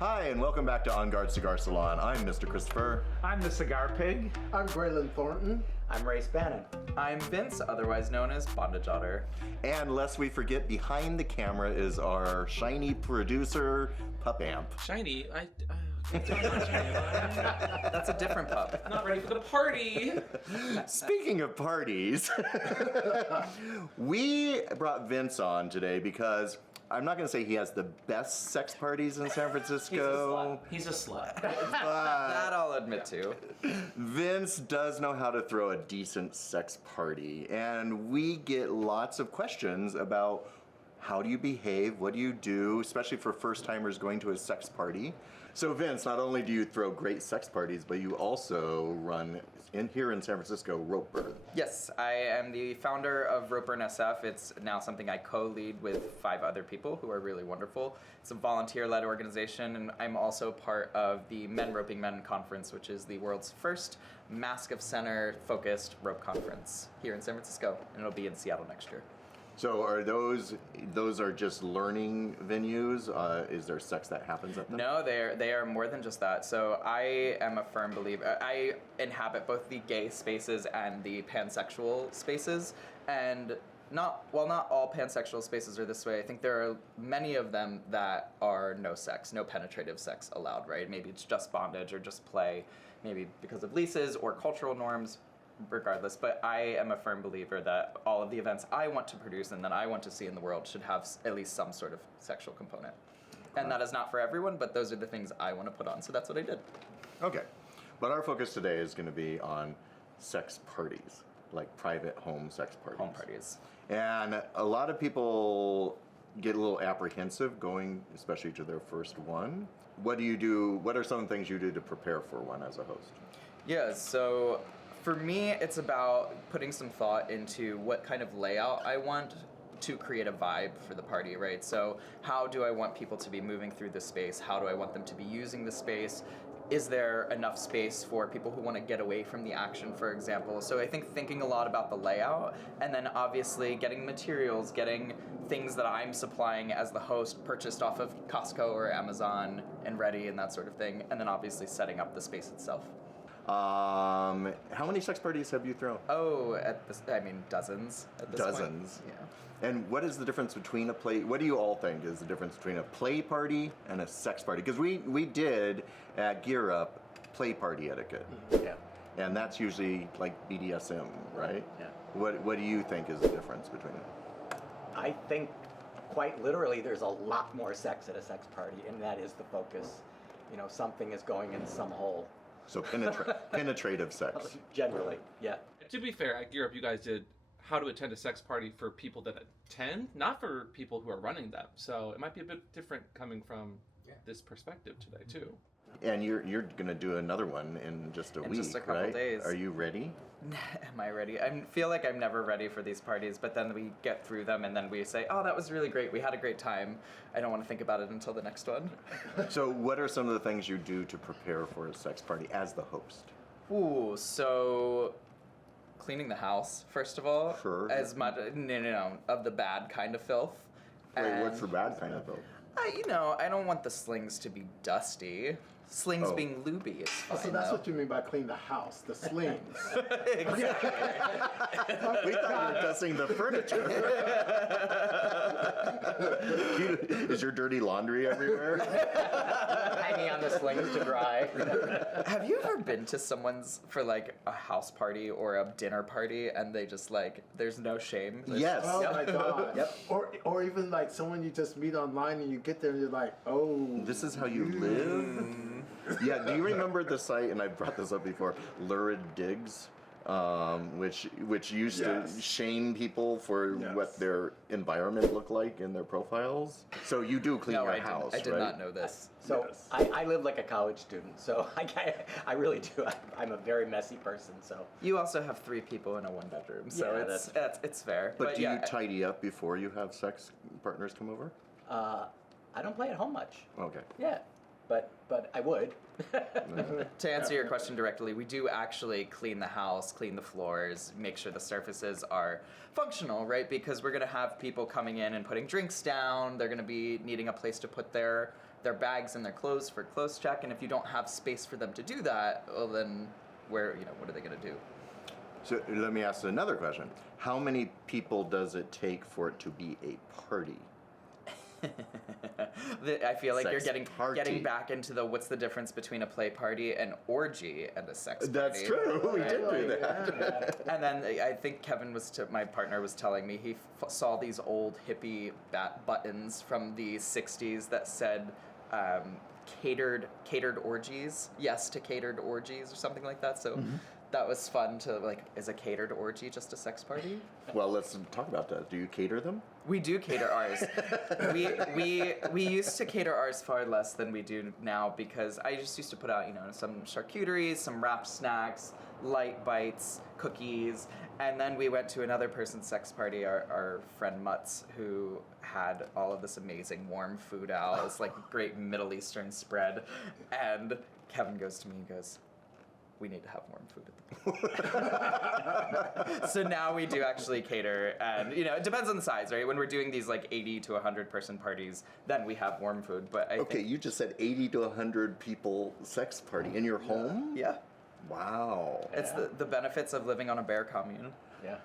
Hi, and welcome back to On Guard Cigar Salon. I'm Mr. Kristofer. I'm the Cigar Pig. I'm Graylin Thornton. I'm Bannon. I'm Vince, otherwise known as Bondage Otter. And lest we forget, behind the camera is our shiny producer, Pup Amp. Shiny? I can't tell about shiny. That's a different pup. I'm not ready for the party. Speaking of parties, we brought Vince on today because I'm not going to say he has the best sex parties in San Francisco. He's a slut. That I'll admit to. Vince does know how to throw a decent sex party, and we get lots of questions about how do you behave, what do you do, especially for first-timers going to a sex party. So Vince, not only do you throw great sex parties, but you also run here in San Francisco, Rope Burn. Yes, I am the founder of Rope Burn SF. It's now something I co-lead with 5 other people who are really wonderful. It's a volunteer-led organization, and I'm also part of the Men Roping Men Conference, which is the world's first Mask of Center focused rope conference here in San Francisco, and it'll be in Seattle next year. So are those are just learning venues? Is there sex that happens at them? No, they are more than just that. So I am a firm believer. I inhabit both the gay spaces and the pansexual spaces, and not all pansexual spaces are this way. I think there are many of them that are no sex, no penetrative sex allowed, right? Maybe it's just bondage or just play, maybe because of leases or cultural norms. Regardless, but I am a firm believer that all of the events I want to produce and that I want to see in the world should have at least some sort of sexual component. And that is not for everyone, but those are the things I want to put on, so that's what I did. Okay, but our focus today is going to be on sex parties, like private home sex parties. Home parties. And a lot of people get a little apprehensive going, especially to their first one. What do you do? What are some of the things you do to prepare for one as a host? Yeah, so for me, it's about putting some thought into what kind of layout I want to create a vibe for the party, right? So how do I want people to be moving through the space? How do I want them to be using the space? Is there enough space for people who want to get away from the action, for example? So I think thinking a lot about the layout, and then obviously getting materials, getting things that I'm supplying as the host purchased off of Costco or Amazon and ready and that sort of thing, and then obviously setting up the space itself. How many sex parties have you thrown? Oh, dozens at this point. Dozens. Yeah. And what is the difference between a play? What do you all think is the difference between a play party and a sex party? Because we did at Gear Up play party etiquette. Yeah. And that's usually like BDSM, right? Yeah. What do you think is the difference between it? I think quite literally there's a lot more sex at a sex party, and that is the focus. You know, something is going in some hole. So penetrative sex. Generally, yeah. To be fair, at Gear Up, you guys did how to attend a sex party for people that attend, not for people who are running them. So it might be a bit different coming from this perspective today, too. And you're going to do another one in just a week, just a couple right? days. Are you ready? Am I ready? I feel like I'm never ready for these parties, but then we get through them and then we say, oh, that was really great. We had a great time. I don't want to think about it until the next one. So what are some of the things you do to prepare for a sex party as the host? Ooh, so cleaning the house, first of all. Sure. As much, no, of the bad kind of filth. Wait, what's the bad kind of filth? I don't want the slings to be dusty. Slings being looby is fine. So that's what you mean by clean the house, the slings. Exactly. We thought you were dusting the furniture. Is your dirty laundry everywhere? Hanging on the slings to dry. Have you ever been to someone's for like a house party or a dinner party and they just like, there's no shame? Yes. Oh my God. Yep. Or even like someone you just meet online and you get there and you're like, oh. This is how you live? Yeah, do you remember the site, and I've brought this up before, Lurid Digs, which used to shame people for what their environment looked like in their profiles? So you do clean your house, I did right? not know this. So I live like a college student, so I really do. I'm a very messy person, so. You also have 3 people in a 1-bedroom, so it's fair. But do you tidy up before you have sex partners come over? I don't play at home much. Okay. Yeah. but I would. To answer your question directly, we do actually clean the house, clean the floors, make sure the surfaces are functional, right? Because we're going to have people coming in and putting drinks down. They're going to be needing a place to put their bags and their clothes for clothes check. And if you don't have space for them to do that, well, then what are they going to do? So let me ask another question. How many people does it take for it to be a party? I feel like Sex you're party. getting back into what's the difference between a play party, an orgy, and a sex party. That's true. We did do that. Yeah. And then I think Kevin my partner was telling me he saw these old hippie buttons from the 60s that said catered orgies, yes to catered orgies or something like that. So that was fun to is a catered orgy just a sex party? Well, let's talk about that. Do you cater them? We do cater ours. we used to cater ours far less than we do now because I just used to put out, some charcuteries, some wrapped snacks, light bites, cookies, and then we went to another person's sex party, our friend Mutz, who had all of this amazing warm food out, this great Middle Eastern spread, and Kevin goes to me and goes, we need to have warm food at the party. So now we do actually cater, and it depends on the size, right? When we're doing these 80 to 100 person parties, then we have warm food. But I think, You just said 80 to 100 people sex party in your home? yeah, Wow. it's the benefits of living on a bear commune. Yeah.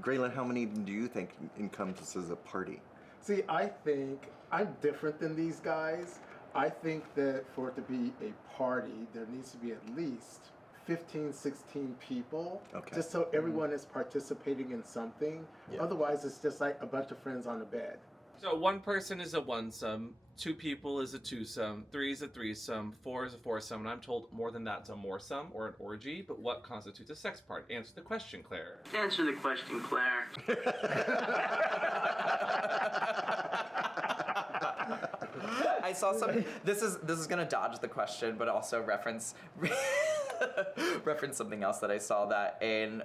Graylin, how many do you think encompasses a party? See, I think I'm different than these guys. I think that for it to be a party, there needs to be at least 15, 16 people, Okay. just so everyone is participating in something. Yeah. Otherwise, it's just like a bunch of friends on a bed. So one person is a one-some, 2 people is a two-some, 3 is a threesome, 4 is a foursome, and I'm told more than that's a more-some or an orgy. But what constitutes a sex party? Answer the question, Claire. Answer the question, Claire. I saw some. This is gonna dodge the question, but also reference something else that I saw, that an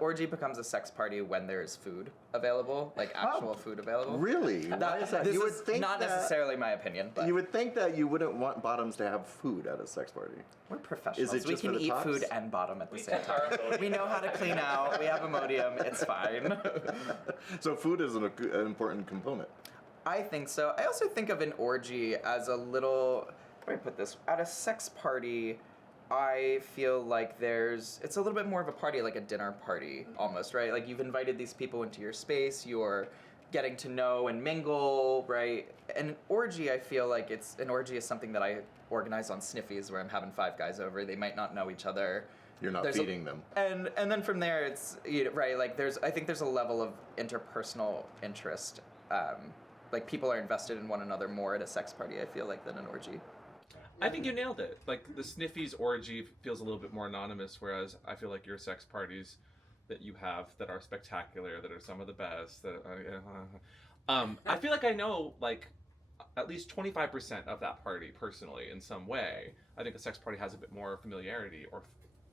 orgy becomes a sex party when there is food available, actual food available. Really? Why is that? This You would is think not that- necessarily my opinion, but You would think that you wouldn't want bottoms to have food at a sex party. we're professionals. Is it We just for can the eat tops? food and bottom at the same test our time. We know how to clean out. We have Imodium. It's fine. So food is an important component. I think so. I also think of an orgy as a little. How do I put this? At a sex party, I feel like it's a little bit more of a party, like a dinner party almost, right? Like you've invited these people into your space, you're getting to know and mingle, right? And an orgy, I feel like an orgy is something that I organize on Sniffies, where I'm having 5 guys over. They might not know each other. You're not There's feeding them. And then from there, it's right. I think there's a level of interpersonal interest. People are invested in one another more at a sex party, I feel like, than an orgy. I think you nailed it. The Sniffies orgy feels a little bit more anonymous, whereas I feel like your sex parties that you have that are spectacular, that are some of the best, I feel like I know at least 25% of that party personally in some way. I think a sex party has a bit more familiarity or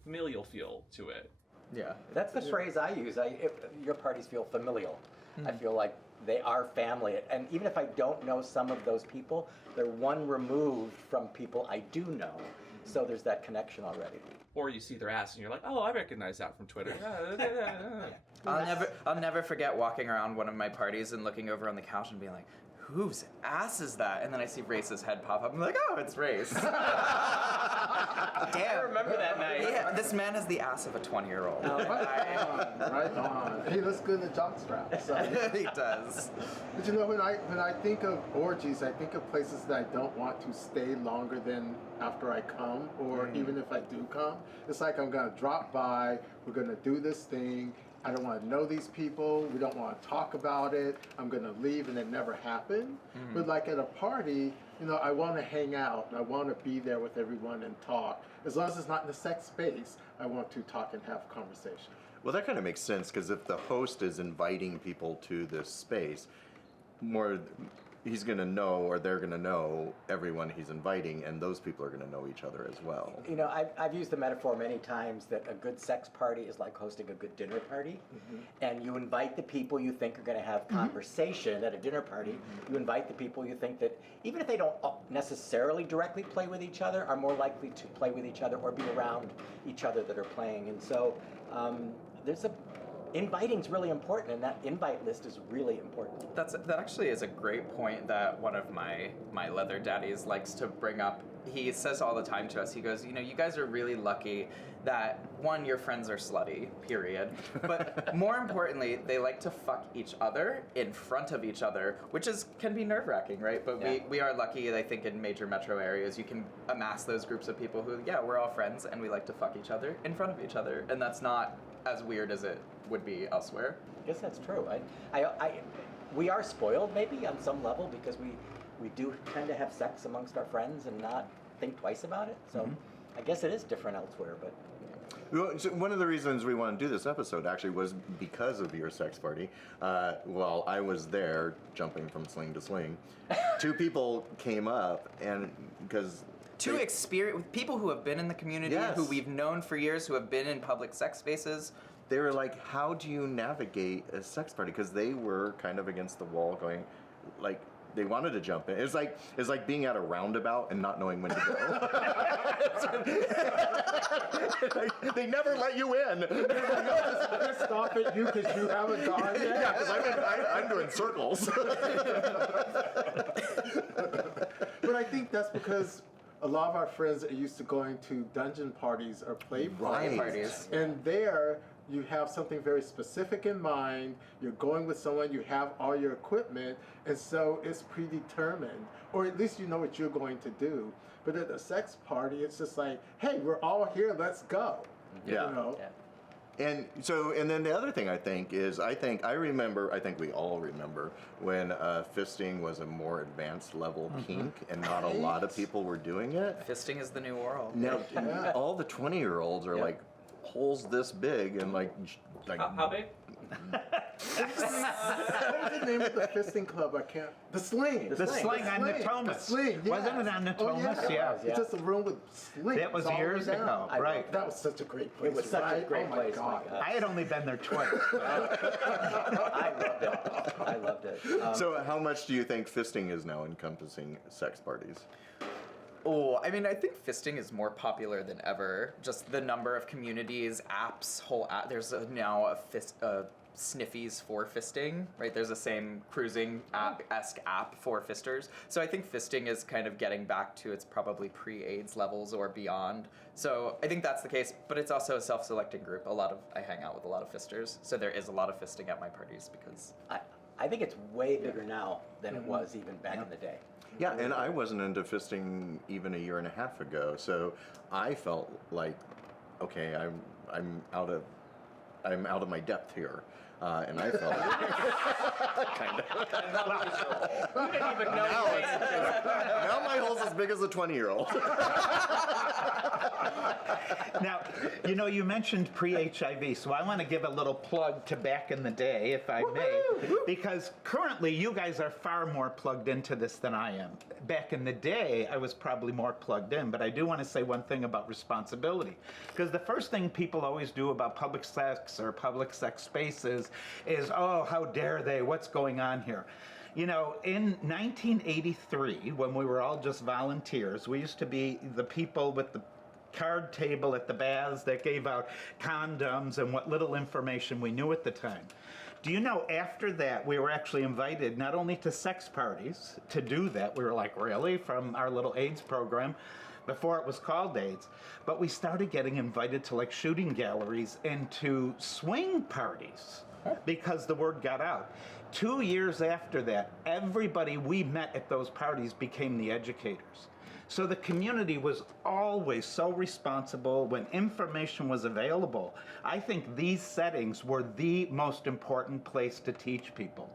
familial feel to it. Yeah. That's the phrase I use. Your parties feel familial. I feel like they are family. And even if I don't know some of those people, they're one removed from people I do know. So there's that connection already. Or you see their ass and you're like, oh, I recognize that from Twitter. I'll never forget walking around one of my parties and looking over on the couch and being like, whose ass is that? And then I see Race's head pop up. I'm like, oh, it's Race. Damn. I remember that night. Yeah, this man has the ass of a 20-year-old. Right on. He looks good in the jockstrap. So. He does. But when I think of orgies, I think of places that I don't want to stay longer than after I come, or even if I do come. It's like I'm gonna drop by, we're gonna do this thing. I don't want to know these people. We don't want to talk about it. I'm going to leave and it never happened. But at a party, I want to hang out. I want to be there with everyone and talk. As long as it's not in the sex space, I want to talk and have conversation. Well, that kind of makes sense, because if the host is inviting people to this space, more he's going to know, or they're going to know everyone he's inviting, and those people are going to know each other as well. You know, I've used the metaphor many times that a good sex party is like hosting a good dinner party. And you invite the people you think are going to have conversation at a dinner party. You invite the people you think that, even if they don't necessarily directly play with each other, are more likely to play with each other or be around each other that are playing. And so inviting's really important, and that invite list is really important. That actually is a great point that one of my leather daddies likes to bring up. He says all the time to us, he goes, you know, you guys are really lucky that, one, your friends are slutty, period. But more importantly, they like to fuck each other in front of each other, which can be nerve-wracking, right? But we are lucky, I think, in major metro areas, you can amass those groups of people who, yeah, we're all friends, and we like to fuck each other in front of each other. And that's not as weird as it would be elsewhere. I guess that's true. We are spoiled, maybe, on some level, because we do tend to have sex amongst our friends and not think twice about it. So I guess it is different elsewhere, but... Well, so one of the reasons we want to do this episode actually was because of your sex party. While I was there, jumping from sling to sling, two people came up, and because... With people who have been in the community, who we've known for years, who have been in public sex spaces. They were like, how do you navigate a sex party? Because they were kind of against the wall going, like, they wanted to jump in. It's like being at a roundabout and not knowing when to go. They never let you in. They're stop at you because you haven't gone yet. Yeah, because I'm doing circles. But I think that's because a lot of our friends are used to going to dungeon parties or play parties. And there, you have something very specific in mind. You're going with someone, you have all your equipment, and so it's predetermined. Or at least you know what you're going to do. But at a sex party, it's just like, hey, we're all here, let's go. Yeah. You know? And then the other thing I think we all remember when fisting was a more advanced level kink, and not a lot of people were doing it. Fisting is the new world. Now, all the 20-year-olds are like holes this big and like How big? What was the name of the fisting club? The Sling. The Sling on Natomas. The Sling, yes. Wasn't it on Natomas? Oh, Yeah. It's just a room with slings. That was all years the way down. ago, right. That was such a great place. It was such a great oh place. My God. I had only been there twice. I loved it. So how much do you think fisting is now encompassing sex parties? Oh, I mean, I think fisting is more popular than ever. Just the number of communities, apps, there's now a sniffies for fisting, right? There's the same cruising esque app for fisters. So I think fisting is kind of getting back to its probably pre-AIDS levels or beyond. So I think that's the case, but it's also a self-selecting group. I hang out with a lot of fisters, so there is a lot of fisting at my parties because... I think it's way bigger now than it was even back in the day. Yeah, and I wasn't into fisting even a year and a half ago, so I felt like, okay, I'm out of my depth here. And I felt kind of. You didn't even know. Now my hole's as big as a 20-year-old. Now, you know, you mentioned pre-HIV, so I want to give a little plug to back in the day, if I may, because currently you guys are far more plugged into this than I am. Back in the day, I was probably more plugged in, but I do want to say one thing about responsibility, because the first thing people always do about public sex or public sex spaces is, oh, how dare they, what's going on here? You know, in 1983, when we were all just volunteers, we used to be the people with the card table at the baths that gave out condoms and what little information we knew at the time. Do you know, after that, we were actually invited not only to sex parties to do that, we were like, really, from our little AIDS program, before it was called AIDS, but we started getting invited to like shooting galleries and to swing parties because the word got out. 2 years after that, everybody we met at those parties became the educators. So the community was always so responsible when information was available. I think these settings were the most important place to teach people.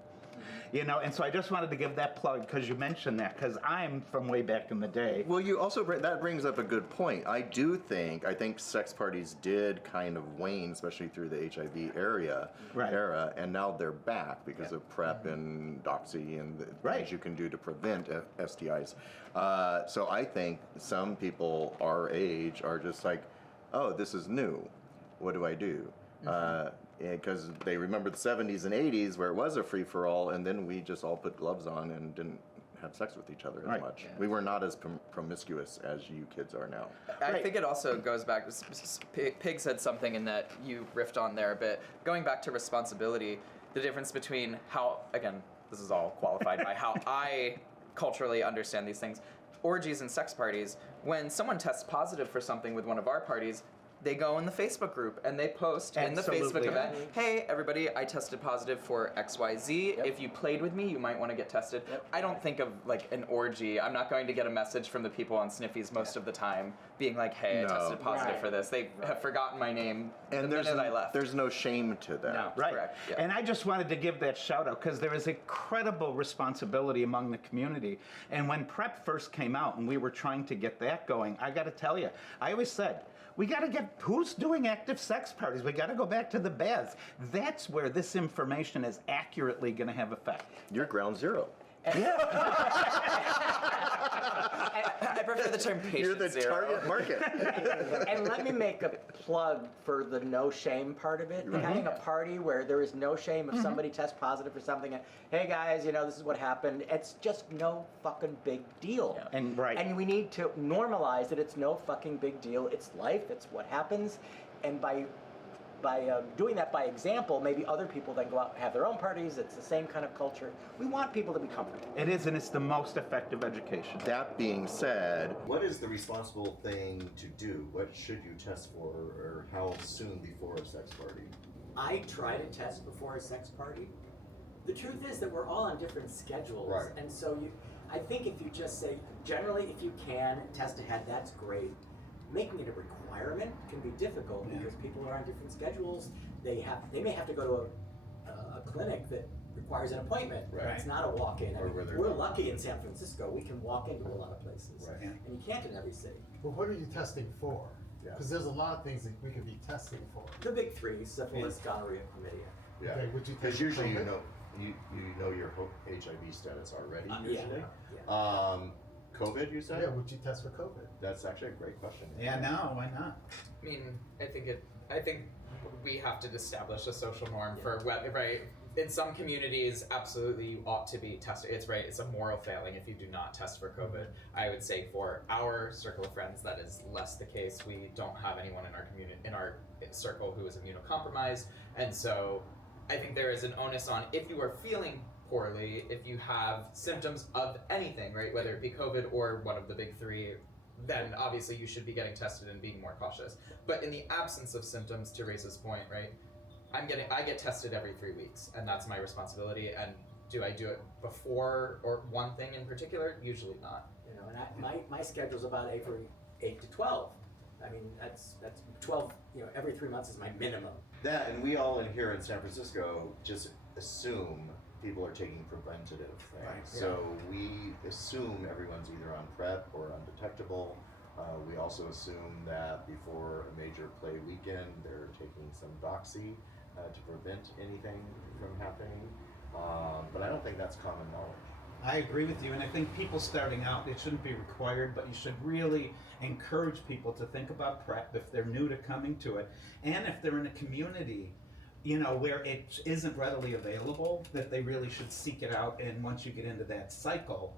You know, and so I just wanted to give that plug because you mentioned that, because I'm from way back in the day. Well, you also that brings up a good point. I think sex parties did kind of wane, especially through the HIV era, and now they're back because of PrEP and Doxy and the things you can do to prevent STIs. So I think some people our age are just like, oh, this is new. What do I do? Because they remember the 70s and 80s where it was a free-for-all, and then we just all put gloves on and didn't have sex with each other as much. We were not as promiscuous as you kids are now. I think it also goes back, Pig said something in that you riffed on there a bit, going back to responsibility, the difference between how, again, this is all qualified by how I culturally understand these things. Orgies and sex parties, when someone tests positive for something with one of our parties, they go in the Facebook group and they post in the Facebook event, hey, everybody, I tested positive for XYZ. If you played with me, you might want to get tested. I don't think of like an orgy. I'm not going to get a message from the people on Sniffies most of the time being like, hey, I tested positive for this. They have forgotten my name the minute I left. There's no shame to that. No, correct. Yeah. And I just wanted to give that shout out because there is incredible responsibility among the community. And when PrEP first came out and we were trying to get that going, I got to tell you, I always said, we got to get, who's doing active sex parties? We got to go back to the baths. That's where this information is accurately going to have effect. You're ground zero. I prefer the term patient You're the zero. target market. And let me make a plug for the no shame part of it. Having a party where there is no shame if somebody tests positive for something. And, hey guys, you know, this is what happened. It's just no fucking big deal. And And we need to normalize that it's no fucking big deal. It's life. It's what happens. And by doing that by example, maybe other people then go out and have their own parties. It's the same kind of culture. We want people to be comfortable. it is, and it's the most effective education. That being said, what is the responsible thing to do? What should you test for, or how soon before a sex party? I try to test before a sex party. The truth is that we're all on different schedules, Right. and so I think if you just say, generally, if you can test ahead, that's great. Making it a requirement can be difficult because people are on different schedules. They may have to go to a clinic that requires an appointment. Right. It's not a walk-in. I Or mean, where they're we're not. lucky in San Francisco. We can walk into a lot of places, Right. and you can't in every city. But what are you testing for? Yeah. Because there's a lot of things that we could be testing for. The big three: syphilis, gonorrhea, chlamydia. Yeah. Okay, would you Because test for usually you COVID? know you know your HIV status already. Yeah. Usually. Yeah. COVID, you said? Yeah, would you test for COVID? That's actually a great question. No, why not? I mean, I think we have to establish a social norm for what, right? In some communities, absolutely you ought to be tested. It's right. It's a moral failing if you do not test for COVID. I would say for our circle of friends, that is less the case. We don't have anyone in our community, in our circle, who is immunocompromised, and so I think there is an onus on, if you are feeling poorly, if you have symptoms of anything, right, whether it be COVID or one of the big three, then obviously you should be getting tested and being more cautious. But in the absence of symptoms, to Race's point, right, I get tested every 3 weeks, and that's my responsibility. And do I do it before or one thing in particular? Usually not. You know, and my schedule's about every 8 to 12. I mean, that's 12. You know, every 3 months is my minimum. That, and we all in here in San Francisco just assume people are taking preventative things. Right. So we assume everyone's either on PrEP or undetectable. We also assume that before a major play weekend, they're taking some Doxy to prevent anything from happening. But I don't think that's common knowledge. I agree with you, and I think people starting out, it shouldn't be required, but you should really encourage people to think about PrEP if they're new to coming to it, and if they're in a community, you know, where it isn't readily available, that they really should seek it out. And once you get into that cycle,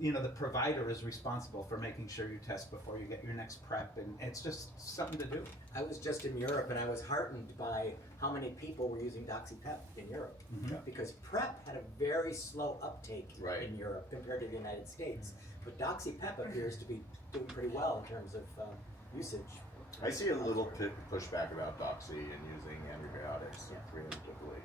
you know, the provider is responsible for making sure you test before you get your next PrEP, and it's just something to do. I was just in Europe, and I was heartened by how many people were using DoxyPep in Europe, because PrEP had a very slow uptake Right. in Europe compared to the United States. But DoxyPep appears to be doing pretty well in terms of usage. I see a little pushback about Doxy and using antibiotics preemptively,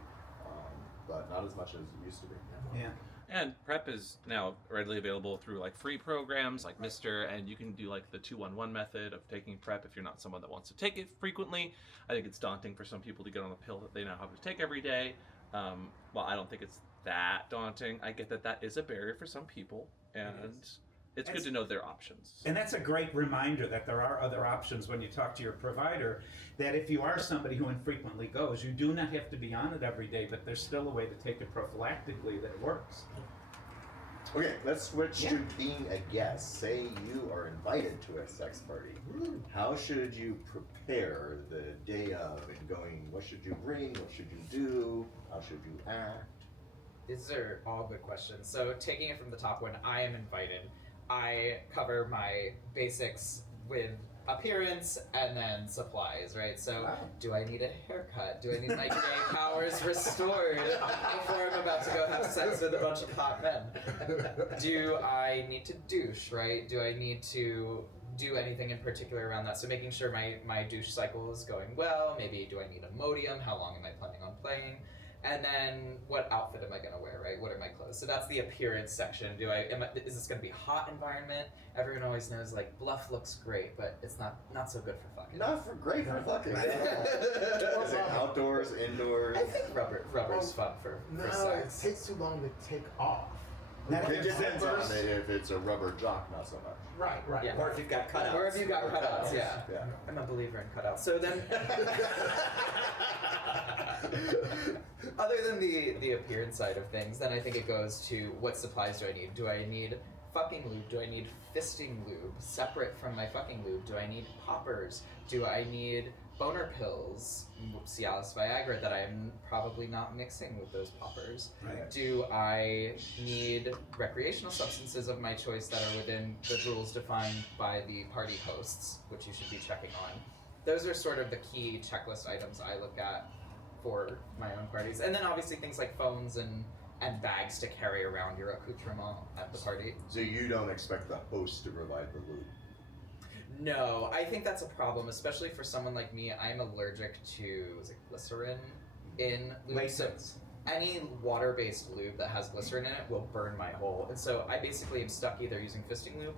but not as much as it used to be. Yeah. And PrEP is now readily available through like free programs like Mister, and you can do like the 2-1-1 method of taking PrEP if you're not someone that wants to take it frequently. I think it's daunting for some people to get on a pill that they now have to take every day. While I don't think it's that daunting, I get that that is a barrier for some people, and it's good to know their options. And that's a great reminder that there are other options when you talk to your provider, that if you are somebody who infrequently goes, you do not have to be on it every day, but there's still a way to take it prophylactically that works. Okay, let's switch to being a guest. Say you are invited to a sex party. How should you prepare the day of and going, what should you bring, what should you do, how should you act? These are all good questions. So taking it from the top, when I am invited, I cover my basics with appearance and then supplies, right? So do I need a haircut? Do I need my gay powers restored before I'm about to go have sex with a bunch of hot men? Do I need to douche, right? Do I need to do anything in particular around that? So making sure my douche cycle is going well. Maybe do I need a modium? How long am I planning on playing? And then what outfit am I gonna wear, right? What are my clothes? So that's the appearance section. Is this gonna be a hot environment? Everyone always knows like Bluff looks great, but it's not so good for fucking. Not for great for fucking. Is it outdoors, indoors? I think rubber's fun for No, sex. it takes too long to take off. It depends on it if it's a rubber jock, not so much. Right. Yeah. Or if you've got cutouts. Or if you've got cutouts, yeah. Yeah. I'm a believer in cutouts. So then, other than the appearance side of things, then I think it goes to what supplies do I need? Do I need fucking lube? Do I need fisting lube separate from my fucking lube? Do I need poppers? Do I need boner pills, Cialis, Viagra, that I'm probably not mixing with those poppers? Right. Do I need recreational substances of my choice that are within the rules defined by the party hosts, which you should be checking on? Those are sort of the key checklist items I look at for my own parties. And then obviously things like phones and bags to carry around your accoutrement at the party. So you don't expect the host to provide the lube? No, I think that's a problem, especially for someone like me. I'm allergic to glycerin in lube. So any water-based lube that has glycerin in it will burn my hole. And so I basically am stuck either using fisting lube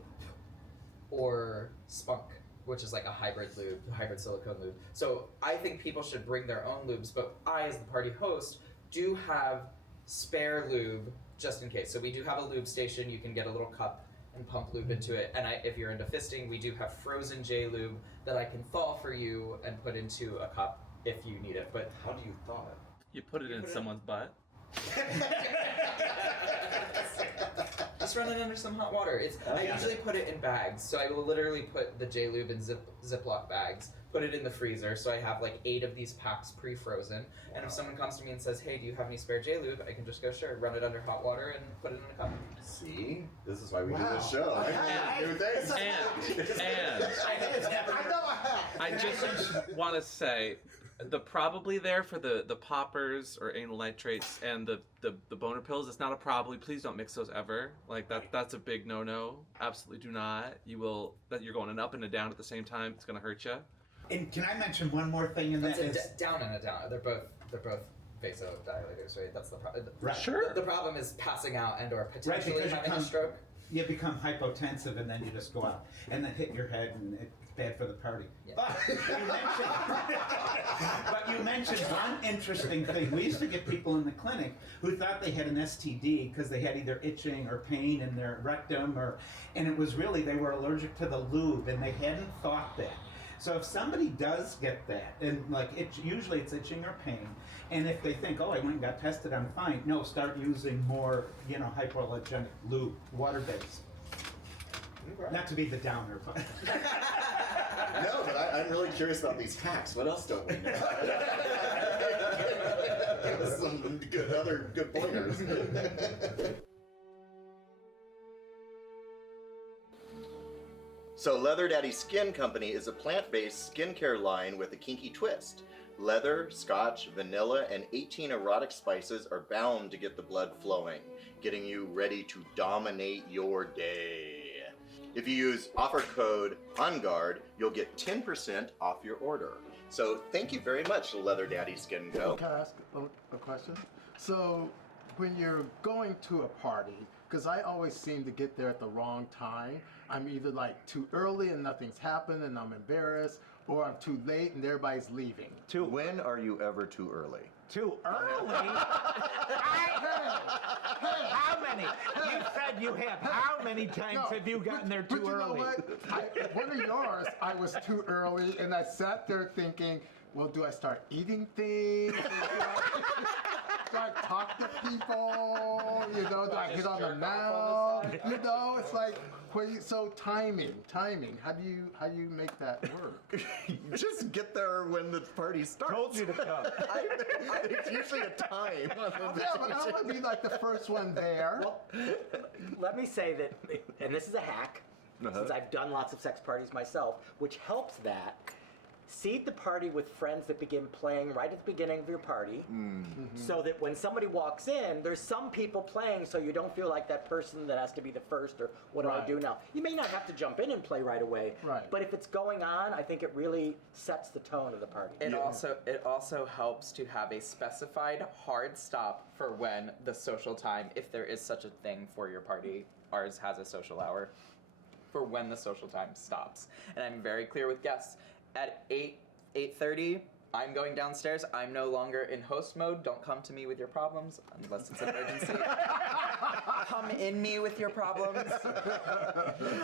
or spunk, which is like a hybrid lube, hybrid silicone lube. So I think people should bring their own lubes, but I, as the party host, do have spare lube just in case. So we do have a lube station. You can get a little cup and pump lube into it. And if you're into fisting, we do have frozen J lube that I can thaw for you and put into a cup if you need it. But How do you thaw it? You put it in someone's butt. just run it under some hot water. I usually put it in bags. So I will literally put the J lube in Ziploc bags, put it in the freezer. So I have like 8 of these packs pre-frozen. And if someone comes to me and says, hey, do you have any spare J lube? I can just go, sure, run it under hot water and put it in a cup. See? This is why we do this show. New things. And I just want to say, the probably there for the poppers or anal nitrates and the boner pills, it's not a probably. Please don't mix those ever. Like that's a big no. Absolutely do not. You're going an up and a down at the same time. It's gonna hurt you. And can I mention one more thing in that? That's a down and a down. They're both vasodilators, right? That's the problem. Right. Sure. The problem is passing out and or potentially having a stroke. You become hypotensive and then you just go out and then hit your head and it's bad for the party. Yeah. But you mentioned one interesting thing. We used to get people in the clinic who thought they had an STD because they had either itching or pain in their rectum, and it was really they were allergic to the lube and they hadn't thought that. So if somebody does get that, and usually it's itching or pain, and if they think, oh, I went and got tested, I'm fine. No, start using more, hypoallergenic lube, water-based. Right. Not to be the downer, but. No, but I'm really curious about these hacks. What else don't we know? Give us some other good pointers. So Leather Daddy Skin Company is a plant-based skincare line with a kinky twist. Leather, scotch, vanilla, and 18 erotic spices are bound to get the blood flowing, getting you ready to dominate your day. If you use offer code ONGUARD, you'll get 10% off your order. So thank you very much, Leather Daddy Skin Co. Can I ask a question? So when you're going to a party, because I always seem to get there at the wrong time. I'm either like too early and nothing's happened and I'm embarrassed, or I'm too late and everybody's leaving. When are you ever too early? Too early? How many? You said you have. How many times have you gotten there too but you early? know what? One of yours, I was too early, and I sat there thinking, well, do I start eating things? Do I talk to people? You know, do I get on the now? You know, it's like, so timing. How do you make that work? Just get there when the party starts. Told you to come. It's usually a time. Yeah, but I want to be like the first one there. Well, let me say that, and this is a hack, since I've done lots of sex parties myself, which helps that. Seed the party with friends that begin playing right at the beginning of your party, so that when somebody walks in, there's some people playing, so you don't feel like that person that has to be the first, or what do I do now? You may not have to jump in and play right away, but if it's going on, I think it really sets the tone of the party. It also helps to have a specified hard stop for when the social time, if there is such a thing for your party. Ours has a social hour for when the social time stops, and I'm very clear with guests. At 8:30, I'm going downstairs. I'm no longer in host mode. Don't come to me with your problems unless it's an emergency. Come in me with your problems.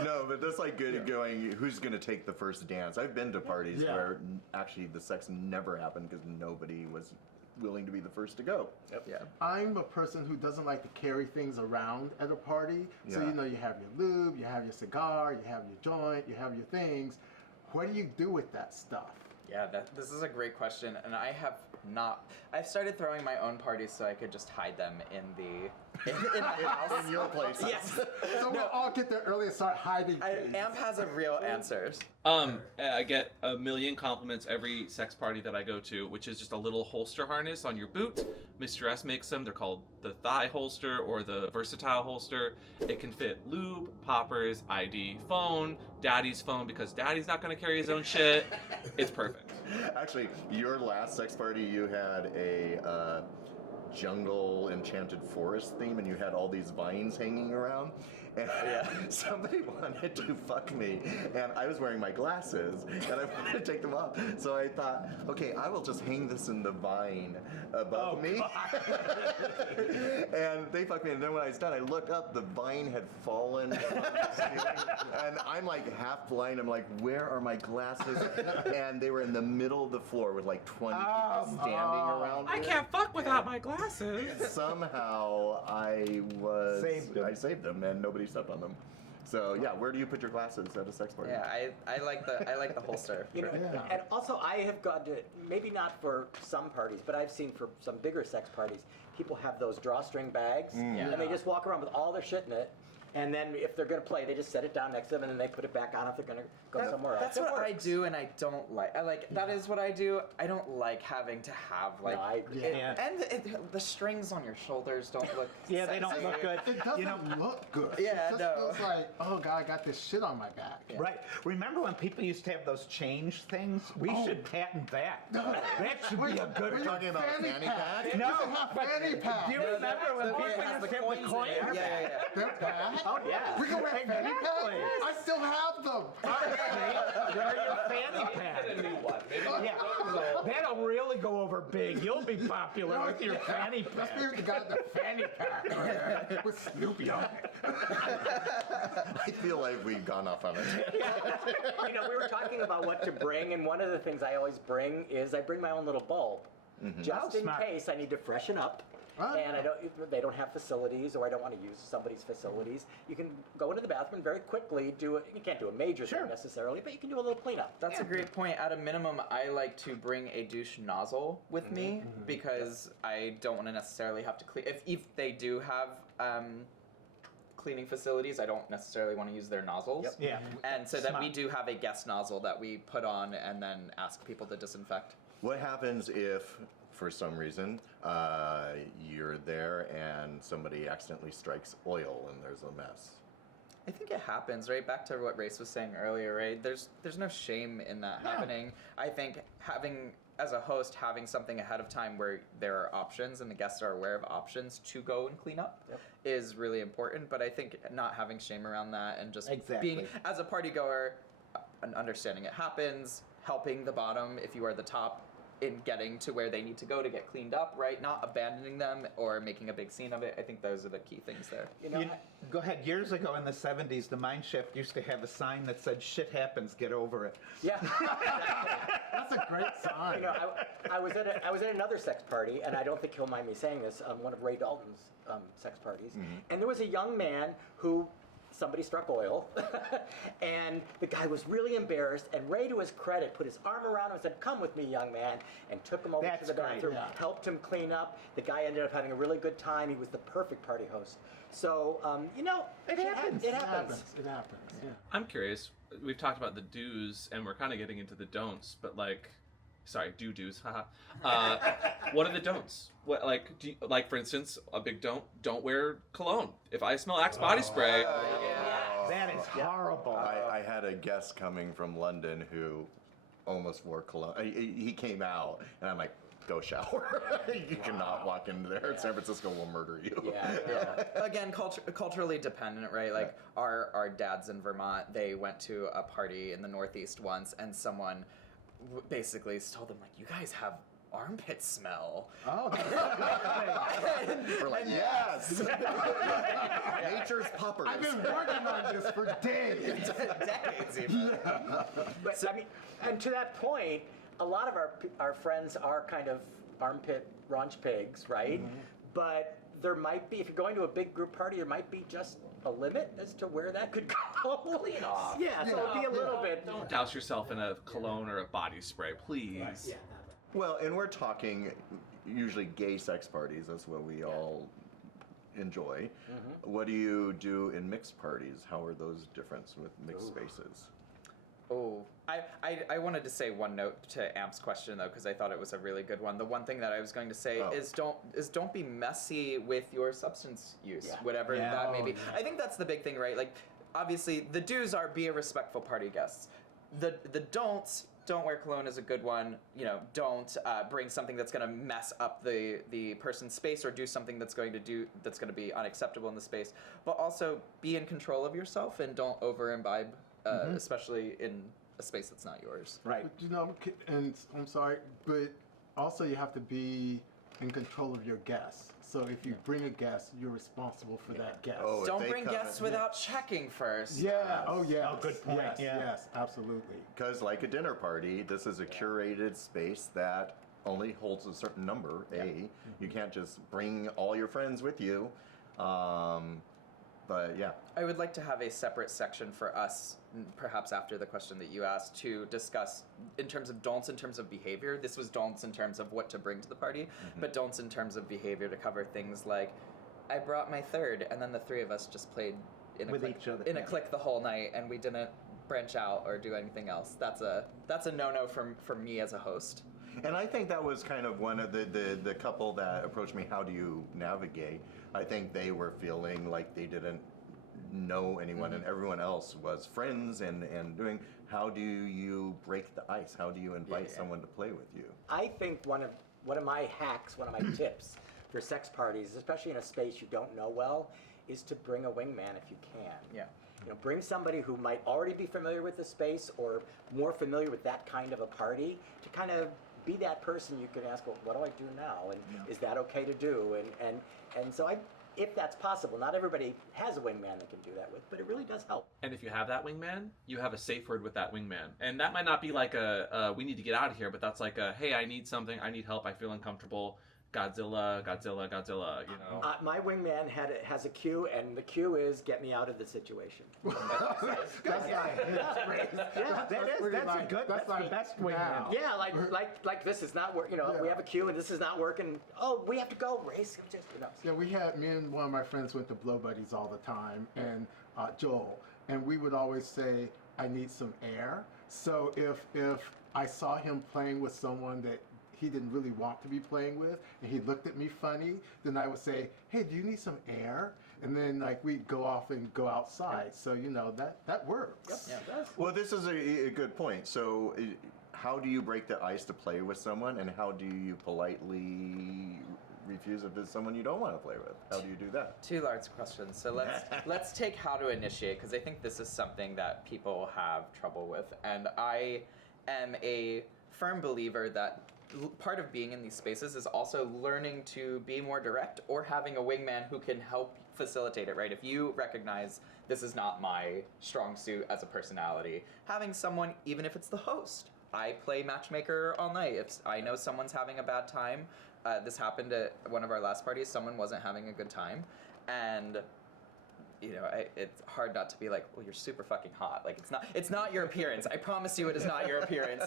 No, but that's like good going, who's going to take the first dance? I've been to parties where actually the sex never happened because nobody was willing to be the first to go. Yeah. I'm a person who doesn't like to carry things around at a party. So, you know, you have your lube, you have your cigar, you have your joint, you have your things. What do you do with that stuff? Yeah, this is a great question, and I've started throwing my own parties so I could just hide them in the house. In your places. Yes. So we'll all get there early and start hiding things. Amp has a real answers. I get a million compliments every sex party that I go to, which is just a little holster harness on your boot. Mr. S makes them. They're called the thigh holster or the versatile holster. It can fit lube, poppers, ID, phone, daddy's phone, because daddy's not going to carry his own shit. It's perfect. Actually, your last sex party, you had a jungle enchanted forest theme, and you had all these vines hanging around. And somebody wanted to fuck me, and I was wearing my glasses, and I wanted to take them off. So I thought, okay, I will just hang this in the vine above me. And they fucked me, and then when I was done, I looked up, the vine had fallen from the ceiling, and I'm like half blind. I'm like, where are my glasses? And they were in the middle of the floor with like 20 people standing around. I can't fuck without my glasses. Somehow I saved them, and nobody stepped on them. So yeah, where do you put your glasses at a sex party? Yeah, I like the holster. You know, and also I have gone to, maybe not for some parties, but I've seen for some bigger sex parties, people have those drawstring bags, and they just walk around with all their shit in it. And then if they're going to play, they just set it down next to them, and then they put it back on if they're going to go somewhere else. That's what I do, and I don't like. That is what I do. I don't like having to have like. No, I agree. The strings on your shoulders don't look. Yeah, they don't look good. It doesn't look good. Yeah, it just feels like, oh God, I got this shit on my back. Yeah. Right. Remember when people used to have those change things? We should patent that. That should be a good. We're talking about a fanny pack? No, fanny pack. do you remember when people used to have the coins? Yeah. They're bad. Oh yeah. We can wear fanny packs. I still have them. Wear your fanny pack. Get a new one. Maybe Yeah, that'll really go over big. You'll be popular with your fanny Let's pack. be the guy with the fanny pack with Snoopy on it. I feel like we've gone off on it. You know, we were talking about what to bring, and one of the things I always bring is I bring my own little bulb, just in smart. case I need to freshen up. And they don't have facilities, or I don't want to use somebody's facilities. You can go into the bathroom very quickly, do it. You can't do a major thing necessarily, but you can do a little cleanup. That's a great point. At a minimum, I like to bring a douche nozzle with me because I don't want to necessarily have to clean. If they do have cleaning facilities, I don't necessarily want to use their nozzles. Yeah. And so then we do have a guest nozzle that we put on and then ask people to disinfect. What happens if, for some reason, you're there and somebody accidentally strikes oil and there's a mess? I think it happens, right? Back to what Race was saying earlier, right? There's no shame in that happening. I think as a host, having something ahead of time where there are options and the guests are aware of options to go and clean up is really important. But I think not having shame around that and just being, as a party goer, and understanding it happens, helping the bottom if you are the top, in getting to where they need to go to get cleaned up, right? Not abandoning them or making a big scene of it. I think those are the key things there. Go ahead. Years ago in the 70s, the Mind Shift used to have a sign that said, "Shit happens, get over it." Yeah, exactly. That's a great sign. You know, I was at another sex party, and I don't think he'll mind me saying this, one of Ray Dalton's sex parties, and there was a young man who somebody struck oil, and the guy was really embarrassed, and Ray, to his credit, put his arm around him and said, "Come with me, young man," and took him over That's to the great, bathroom, yeah. helped him clean up. The guy ended up having a really good time. He was the perfect party host. So, you know, It happens. It happens. It happens. Yeah. I'm curious. We've talked about the do's, and we're kind of getting into the don'ts. But like, sorry, do's, haha. What are the don'ts? What like for instance, a big don't wear cologne. If I smell Axe body spray, That is horrible. I had a guest coming from London who almost wore cologne. He came out, and I'm like, go shower. You cannot walk into there. San Francisco will murder you. Yeah. Again, culturally dependent, right? Like our dads in Vermont, they went to a party in the Northeast once, and someone basically told them, like, "You guys have armpit smell." Oh, that's We're like, yes. Nature's puppers. I've been working on this for days. Decades even. But I mean, and to that point, a lot of our friends are kind of armpit raunch pigs, right? But there might be, if you're going to a big group party, there might be just a limit as to where that could go. Clean off. Yeah, so it'd be a little bit. don't douse yourself in a cologne or a body spray, please. Yeah. Well, and we're talking usually gay sex parties. That's what we all enjoy. What do you do in mixed parties? How are those different with mixed spaces? Oh, I wanted to say one note to Amp's question though, because I thought it was a really good one. The one thing that I was going to say is don't be messy with your substance use, whatever that may be. I think that's the big thing, right? Like, obviously, the do's are be a respectful party guest. The don'ts. Don't wear cologne is a good one. You know, don't bring something that's going to mess up the person's space or do something that's going to be unacceptable in the space. But also be in control of yourself and don't over imbibe, especially in a space that's not yours. right. But, you know, and I'm sorry, but also you have to be in control of your guests. So if you bring a guest, you're responsible for that guest. Oh, if Don't they bring come guests in- without checking first. Yeah. Oh, yeah. Oh, good point, Yes, yeah. yes, absolutely. Because like a dinner party, this is a curated space that only holds a certain number. You can't just bring all your friends with you. But yeah. I would like to have a separate section for us, perhaps after the question that you asked, to discuss in terms of don'ts in terms of behavior. This was don'ts in terms of what to bring to the party, but don'ts in terms of behavior to cover things like, I brought my third, and then the three of us just played in With a click, each other, in a yeah. click the whole night, and we didn't branch out or do anything else. That's a no-no for me as a host. And I think that was kind of one of the couple that approached me, how do you navigate? I think they were feeling like they didn't know anyone and everyone else was friends and doing, how do you break the ice? How do you invite someone to play with you? I think one of my hacks, one of my tips for sex parties, especially in a space you don't know well, is to bring a wingman if you can. Yeah. You know, bring somebody who might already be familiar with the space or more familiar with that kind of a party to kind of be that person you can ask, well, what do I do now? And is that okay to do? And so if that's possible, not everybody has a wingman they can do that with, but it really does help. And if you have that wingman, you have a safe word with that wingman. And that might not be like we need to get out of here, but that's like hey, I need something, I need help, I feel uncomfortable. Godzilla, you know. My wingman has a cue, and the cue is get me out of the situation. That's nice. That's the best wingman. now. Yeah, like this is not working. You know, we have a cue, and this is not working. Oh, we have to go race. Just, you know. Yeah, me and one of my friends went to Blow Buddies all the time, and Joel, and we would always say, I need some air. So if I saw him playing with someone that he didn't really want to be playing with, and he looked at me funny, then I would say, hey, do you need some air? And then like we'd go off and go outside. So, you know, that works. Yep. Yeah. Well, this is a good point. So how do you break the ice to play with someone, and how do you politely refuse if it's someone you don't want to play with? How do you do that? Two large questions. So let's take how to initiate, because I think this is something that people have trouble with, and I am a firm believer that part of being in these spaces is also learning to be more direct or having a wingman who can help facilitate it, right? If you recognize this is not my strong suit as a personality, having someone, even if it's the host, I play matchmaker all night. If I know someone's having a bad time, this happened at one of our last parties, someone wasn't having a good time, and you know, it's hard not to be like, well, you're super fucking hot. Like, it's not your appearance. I promise you it is not your appearance.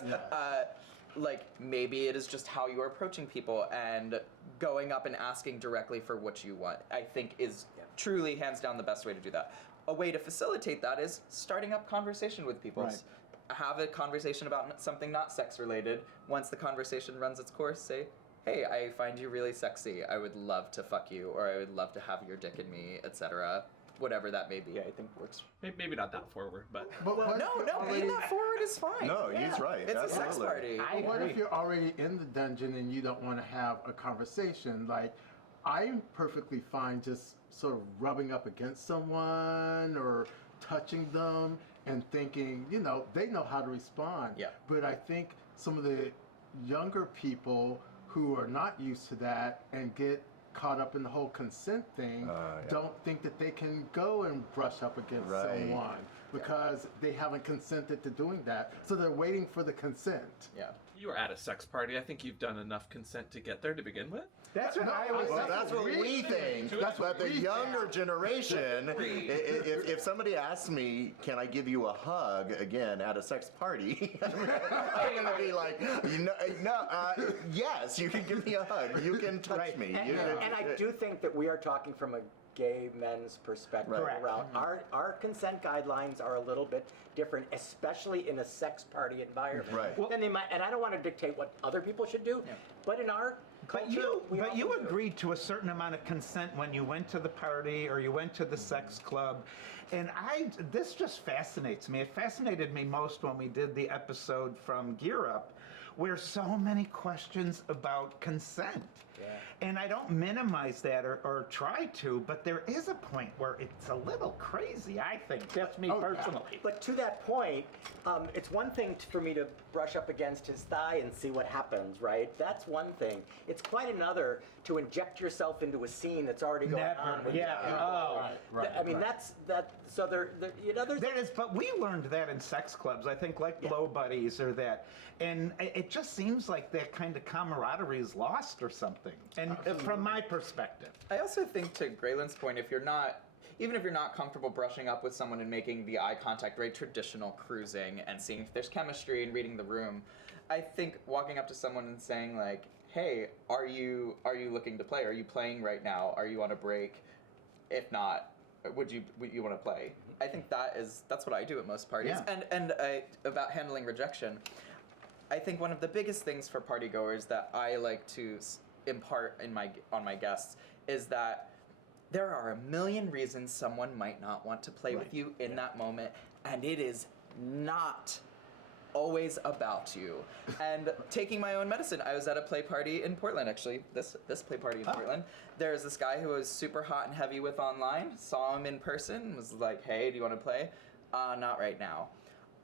Like, maybe it is just how you are approaching people, and going up and asking directly for what you want, I think is truly hands down the best way to do that. A way to facilitate that is starting up conversation with people. Right. Have a conversation about something not sex related. Once the conversation runs its course, say, hey, I find you really sexy. I would love to fuck you, or I would love to have your dick in me, etc. Whatever that may be, I think works. Maybe not that forward, but No, being that forward is fine. No, he's right. It's Absolutely. a sex party. But what if you're already in the dungeon and you don't want to have a conversation? Like, I'm perfectly fine just sort of rubbing up against someone or touching them and thinking, you know, they know how to respond. Yeah. But I think some of the younger people who are not used to that and get caught up in the whole consent thing don't think that they can go and brush up against someone because they haven't consented to doing that. So they're waiting for the consent. Yeah. you are at a sex party. I think you've done enough consent to get there to begin with. That's what I was. Well, that's what we think. That's what But the we younger think. generation, if somebody asks me, can I give you a hug again at a sex party, I'm going to be like, yes, you can give me a hug. You can touch me. And, You can- and I do think that we are talking from a gay men's perspective Right. around our consent guidelines are a little bit different, especially in a sex party environment. Right. Then they might, and I don't want to dictate what other people should do, but in our culture, But you also do. agreed to a certain amount of consent when you went to the party or you went to the sex club. And this just fascinates me. It fascinated me most when we did the episode from Gear Up, where so many questions about consent. Yeah. And I don't minimize that or try to, but there is a point where it's a little crazy, I think, just me personally. But to that point, it's one thing for me to brush up against his thigh and see what happens, right? That's one thing. It's quite another to inject yourself into a scene that's already going on. With Yeah. people. Oh. Right. I mean, that's that. So there's There is, but we learned that in sex clubs. I think like Blow Buddies or that. And it just seems like that kind of camaraderie is lost or something. And from my perspective. I also think, to Graylin's point, even if you're not comfortable brushing up with someone and making the eye contact, very traditional cruising and seeing if there's chemistry and reading the room, I think walking up to someone and saying like, hey, are you looking to play? Are you playing right now? Are you on a break? If not, would you want to play? I think that's what I do at most parties. Yeah. And about handling rejection, I think one of the biggest things for partygoers that I like to impart on my guests is that there are a million reasons someone might not want to play with you in that moment, and it is not always about you. And taking my own medicine, I was at a play party in Portland, actually, this play party in Portland. There's this guy who was super hot and heavy with online, saw him in person, was like, hey, do you want to play? Not right now.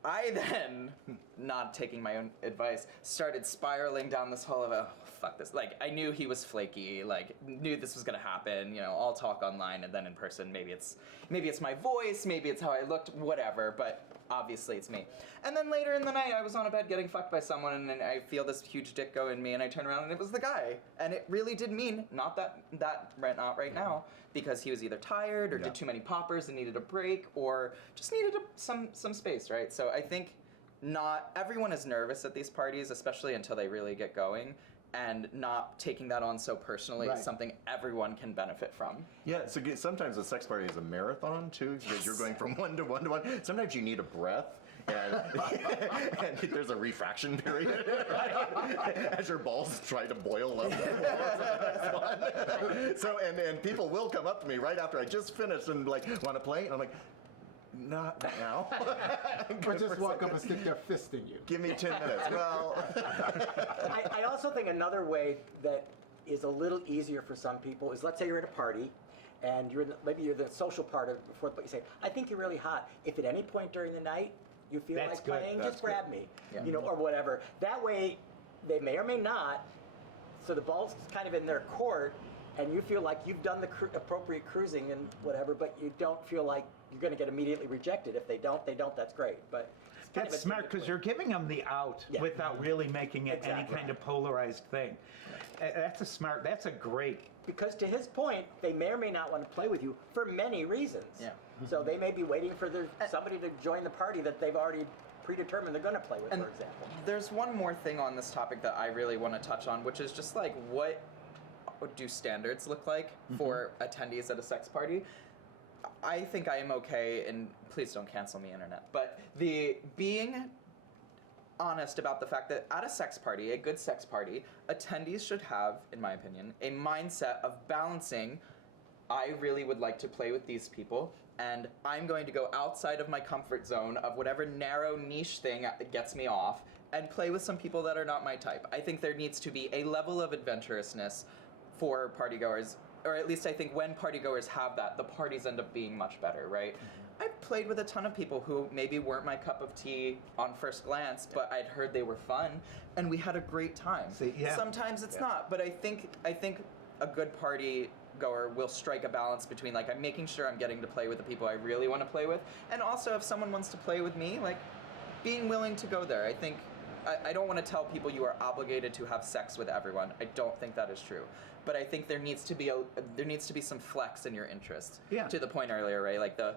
I then, not taking my own advice, started spiraling down this hole of, oh, fuck this. Like, I knew he was flaky, like, knew this was gonna happen, you know, I'll talk online and then in person, maybe it's my voice, maybe it's how I looked, whatever, but obviously it's me. And then later in the night, I was on a bed getting fucked by someone, and then I feel this huge dick go in me, and I turn around and it was the guy. And it really did mean, not right now, because he was either tired or did too many poppers and needed a break, or just needed some space, right? So I think not everyone is nervous at these parties, especially until they really get going, and not taking that on so personally is something everyone can benefit from. Yeah, so sometimes a sex party is a marathon too, because you're going from one to one to one. Sometimes you need a breath, and there's a refraction period as your balls try to boil up. So, and people will come up to me right after I just finished and like, want to play? And I'm like, not now. Or just walk up and stick their fist in you. Give me 10 minutes. Well, I also think another way that is a little easier for some people is, let's say you're at a party and maybe you're the social part of before, but you say, I think you're really hot. If at any point during the night you feel That's like good. playing, That's just grab me, Yeah. you know, or whatever. That way they may or may not. So the ball's kind of in their court, and you feel like you've done the appropriate cruising and whatever, but you don't feel like you're going to get immediately rejected. If they don't, that's great. But it's kind That's of smart because you're giving them the out Yeah. without really making it any Exactly. kind of polarized thing. That's a great. Because to his point, they may or may not want to play with you for many reasons. Yeah. So they may be waiting for somebody to join the party that they've already predetermined they're going to play with, And for example. there's one more thing on this topic that I really want to touch on, which is just like what do standards look like for attendees at a sex party? I think I am okay, and please don't cancel me, internet. But the being honest about the fact that at a sex party, a good sex party, attendees should have, in my opinion, a mindset of balancing. I really would like to play with these people, and I'm going to go outside of my comfort zone of whatever narrow niche thing that gets me off and play with some people that are not my type. I think there needs to be a level of adventurousness for partygoers, or at least I think when partygoers have that, the parties end up being much better, right? I've played with a ton of people who maybe weren't my cup of tea on first glance, but I'd heard they were fun, and we had a great time. See, yeah. Sometimes it's not, but I think a good party goer will strike a balance between like I'm making sure I'm getting to play with the people I really want to play with, and also if someone wants to play with me, like being willing to go there. I think I don't want to tell people you are obligated to have sex with everyone. I don't think that is true. But I think there needs to be some flex in your interests. Yeah. To the point earlier, right? Like the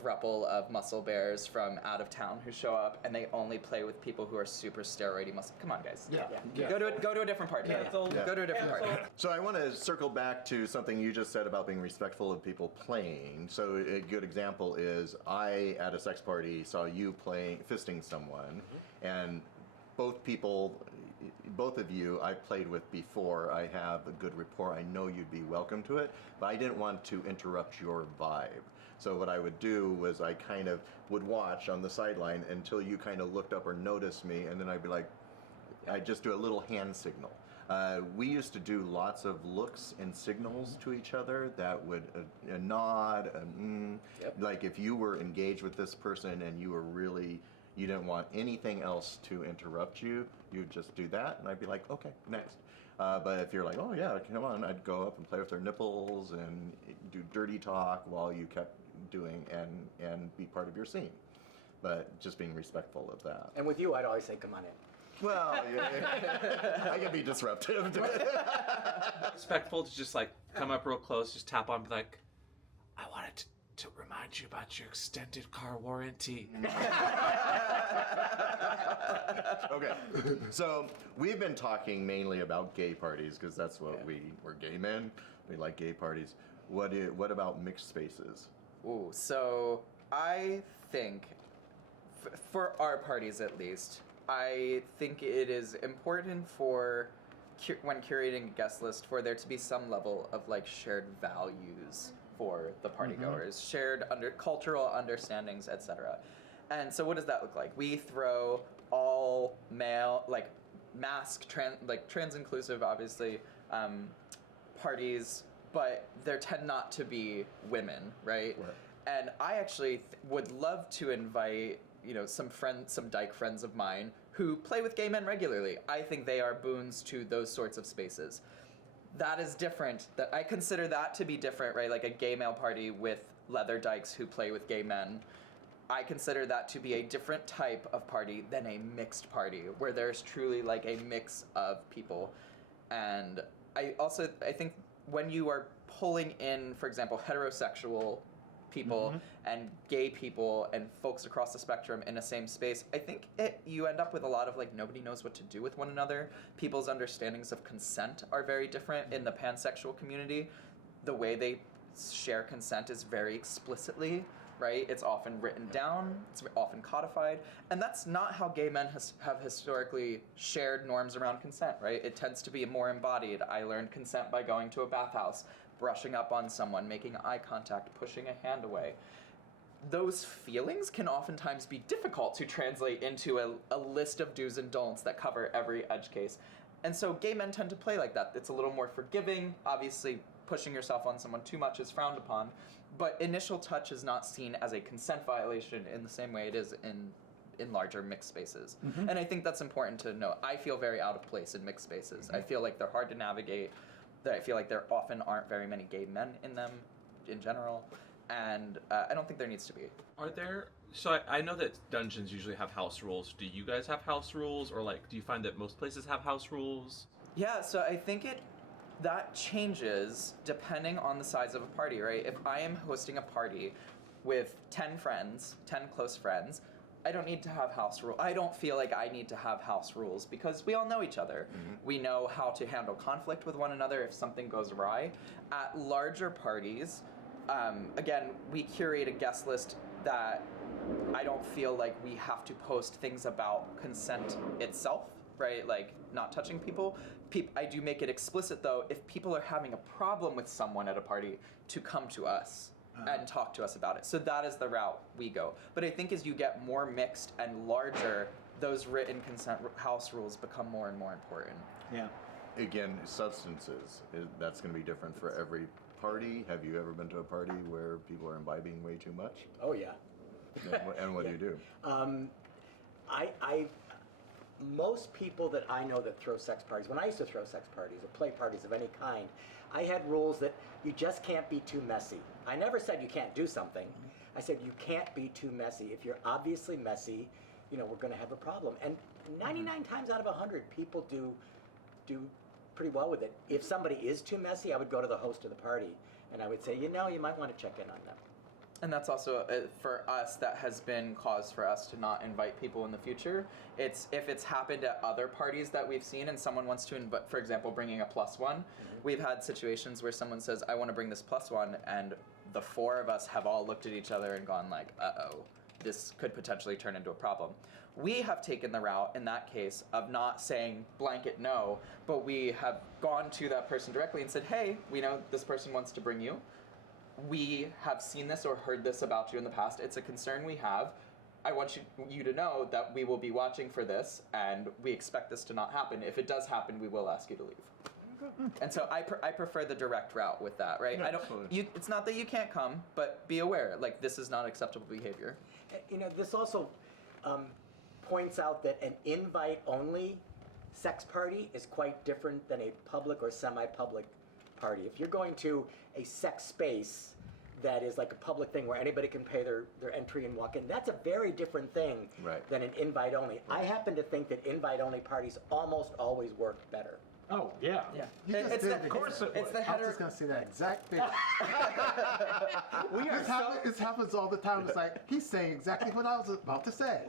throuple of muscle bears from out of town who show up and they only play with people who are super steroidy muscle. Come on, guys. Yeah. Go to a different party. Cancel. Yeah. Go to a different party. So I want to circle back to something you just said about being respectful of people playing. So a good example is I, at a sex party, saw you fisting someone, and both of you I've played with before. I have a good rapport. I know you'd be welcome to it, but I didn't want to interrupt your vibe. So what I would do was I kind of would watch on the sideline until you kind of looked up or noticed me, and then I'd be like, I'd just do a little hand signal. We used to do lots of looks and signals to each other that would a nod, like if you were engaged with this person and you didn't want anything else to interrupt you, you'd just do that, and I'd be like, okay, next. But if you're like, oh yeah, come on, I'd go up and play with their nipples and do dirty talk while you kept doing and be part of your scene. But just being respectful of that. And with you, I'd always say, come on in. Well, yeah, I can be disruptive. Respectful to just like come up real close, just tap on, and be like, I wanted to remind you about your extended car warranty. Okay, so we've been talking mainly about gay parties because that's what we're gay men. We like gay parties. What about mixed spaces? Ooh, so I think, for our parties at least, I think it is important for, when curating a guest list, for there to be some level of like shared values for the partygoers, shared cultural understandings, etc. And so what does that look like? We throw all male, like trans inclusive, obviously, parties, but there tend not to be women, right? And I actually would love to invite, some dyke friends of mine who play with gay men regularly. I think they are boons to those sorts of spaces. That is different. That I consider that to be different, right? Like a gay male party with leather dykes who play with gay men. I consider that to be a different type of party than a mixed party, where there's truly like a mix of people. And I think when you are pulling in, for example, heterosexual people and gay people and folks across the spectrum in the same space, I think you end up with a lot of like nobody knows what to do with one another. People's understandings of consent are very different in the pansexual community. The way they share consent is very explicitly, right? It's often written down, it's often codified, and that's not how gay men have historically shared norms around consent, right? It tends to be more embodied. I learned consent by going to a bathhouse, brushing up on someone, making eye contact, pushing a hand away. Those feelings can oftentimes be difficult to translate into a list of do's and don'ts that cover every edge case. And so gay men tend to play like that. It's a little more forgiving. Obviously, pushing yourself on someone too much is frowned upon. But initial touch is not seen as a consent violation in the same way it is in in larger mixed spaces. And I think that's important to know. I feel very out of place in mixed spaces. I feel like they're hard to navigate. That I feel like there often aren't very many gay men in them in general. And I don't think there needs to be. Are there? So I know that dungeons usually have house rules. Do you guys have house rules, or like, do you find that most places have house rules? Yeah, so I think that changes depending on the size of a party, right? If I am hosting a party with 10 friends, 10 close friends, I don't need to have house rules. I don't feel like I need to have house rules because we all know each other. We know how to handle conflict with one another if something goes awry. At larger parties, again, we curate a guest list that I don't feel like we have to post things about consent itself, right? Like not touching people. I do make it explicit though, if people are having a problem with someone at a party, to come to us and talk to us about it. So that is the route we go. But I think as you get more mixed and larger, those written consent house rules become more and more important. Yeah. Again, substances, that's going to be different for every party. Have you ever been to a party where people are imbibing way too much? Oh yeah. And what do you do? Most people that I know that throw sex parties, when I used to throw sex parties or play parties of any kind, I had rules that you just can't be too messy. I never said you can't do something. I said you can't be too messy. If you're obviously messy, we're going to have a problem. And 99 times out of 100, people do pretty well with it. If somebody is too messy, I would go to the host of the party and I would say, you might want to check in on them. And that's also, for us, that has been cause for us to not invite people in the future. If it's happened at other parties that we've seen and someone wants to invite, for example, bringing a +1, we've had situations where someone says, I want to bring this +1, and the 4 of us have all looked at each other and gone like, uh-oh, this could potentially turn into a problem. We have taken the route, in that case, of not saying blanket no, but we have gone to that person directly and said, hey, we know this person wants to bring you. We have seen this or heard this about you in the past. It's a concern we have. I want you to know that we will be watching for this, and we expect this to not happen. If it does happen, we will ask you to leave. And so I prefer the direct route with that, right? Yeah, It's not that you can't come, but be aware, like, this is not acceptable behavior. This also points out that an invite-only sex party is quite different than a public or semi-public party. If you're going to a sex space that is like a public thing where anybody can pay their entry and walk in, that's a very different thing than an invite-only. I happen to think that invite-only parties almost always work better. Oh, yeah. Yeah. Of course it would. I was just going to say that exact thing. This happens all the time. It's like, he's saying exactly what I was about to say.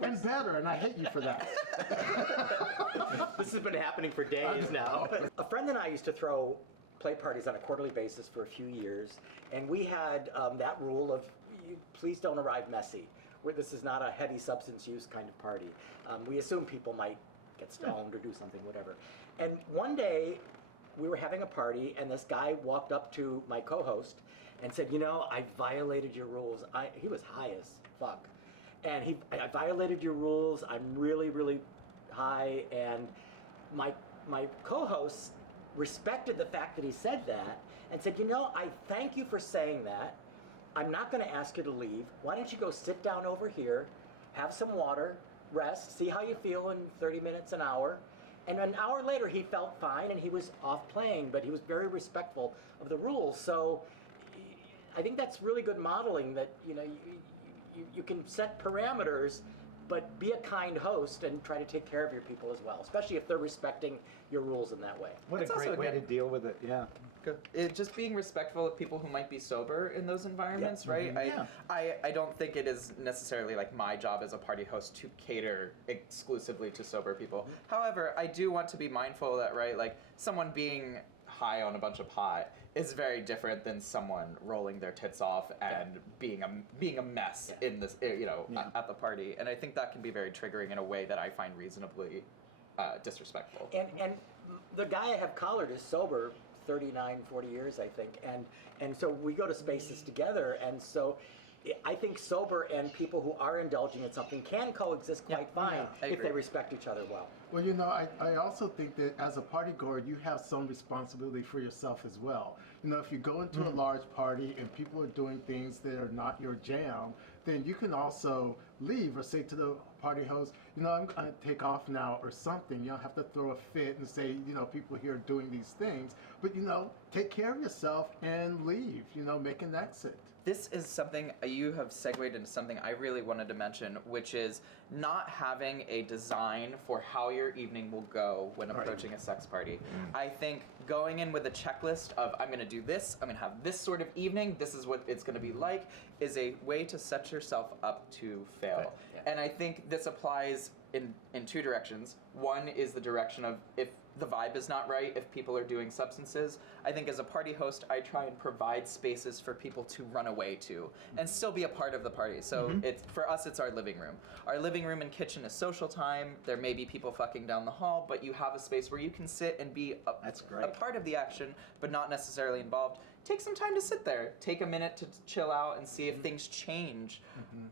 And better, and I hate you for that. This has been happening for days now. A friend and I used to throw play parties on a quarterly basis for a few years, and we had that rule of, please don't arrive messy. This is not a heavy substance use kind of party. We assume people might get stoned or do something, whatever. And one day, we were having a party, and this guy walked up to my co-host and said, I violated your rules. He was high as fuck. And I violated your rules. I'm really, really high. And my co-host respected the fact that he said that and said, I thank you for saying that. I'm not going to ask you to leave. Why don't you go sit down over here, have some water, rest, see how you feel in 30 minutes, an hour. And an hour later, he felt fine and he was off playing, but he was very respectful of the rules. So I think that's really good modeling, that you can set parameters, but be a kind host and try to take care of your people as well, especially if they're respecting your rules in that way. What It's a great also way good. to deal with it, yeah. Just being respectful of people who might be sober in those environments, right? Yeah. I don't think it is necessarily like my job as a party host to cater exclusively to sober people. However, I do want to be mindful that, right, like someone being high on a bunch of pot is very different than someone rolling their tits off and being a mess in this, at the party. And I think that can be very triggering in a way that I find reasonably disrespectful. And the guy I have collared is sober 39, 40 years, I think. And so we go to spaces together. And so I think sober and people who are indulging in something can coexist quite fine I if agree. they respect each other well. Well, I also think that as a party goer, you have some responsibility for yourself as well. If you go into a large party and people are doing things that are not your jam, then you can also leave or say to the party host, I'm going to take off now or something. You don't have to throw a fit and say, people here are doing these things. But, take care of yourself and leave, make an exit. This is something you have segued into something I really wanted to mention, which is not having a design for how your evening will go when approaching a sex party. I think going in with a checklist of I'm going to do this, I'm going to have this sort of evening, this is what it's going to be like, is a way to set yourself up to fail. Yeah. And I think this applies in two directions. One is the direction of if the vibe is not right, if people are doing substances. I think as a party host, I try and provide spaces for people to run away to and still be a part of the party. So it's for us, it's our living room. Our living room and kitchen is social time. There may be people fucking down the hall, but you have a space where you can sit and be a part of the action, but not necessarily involved. Take some time to sit there. Take a minute to chill out and see if things change.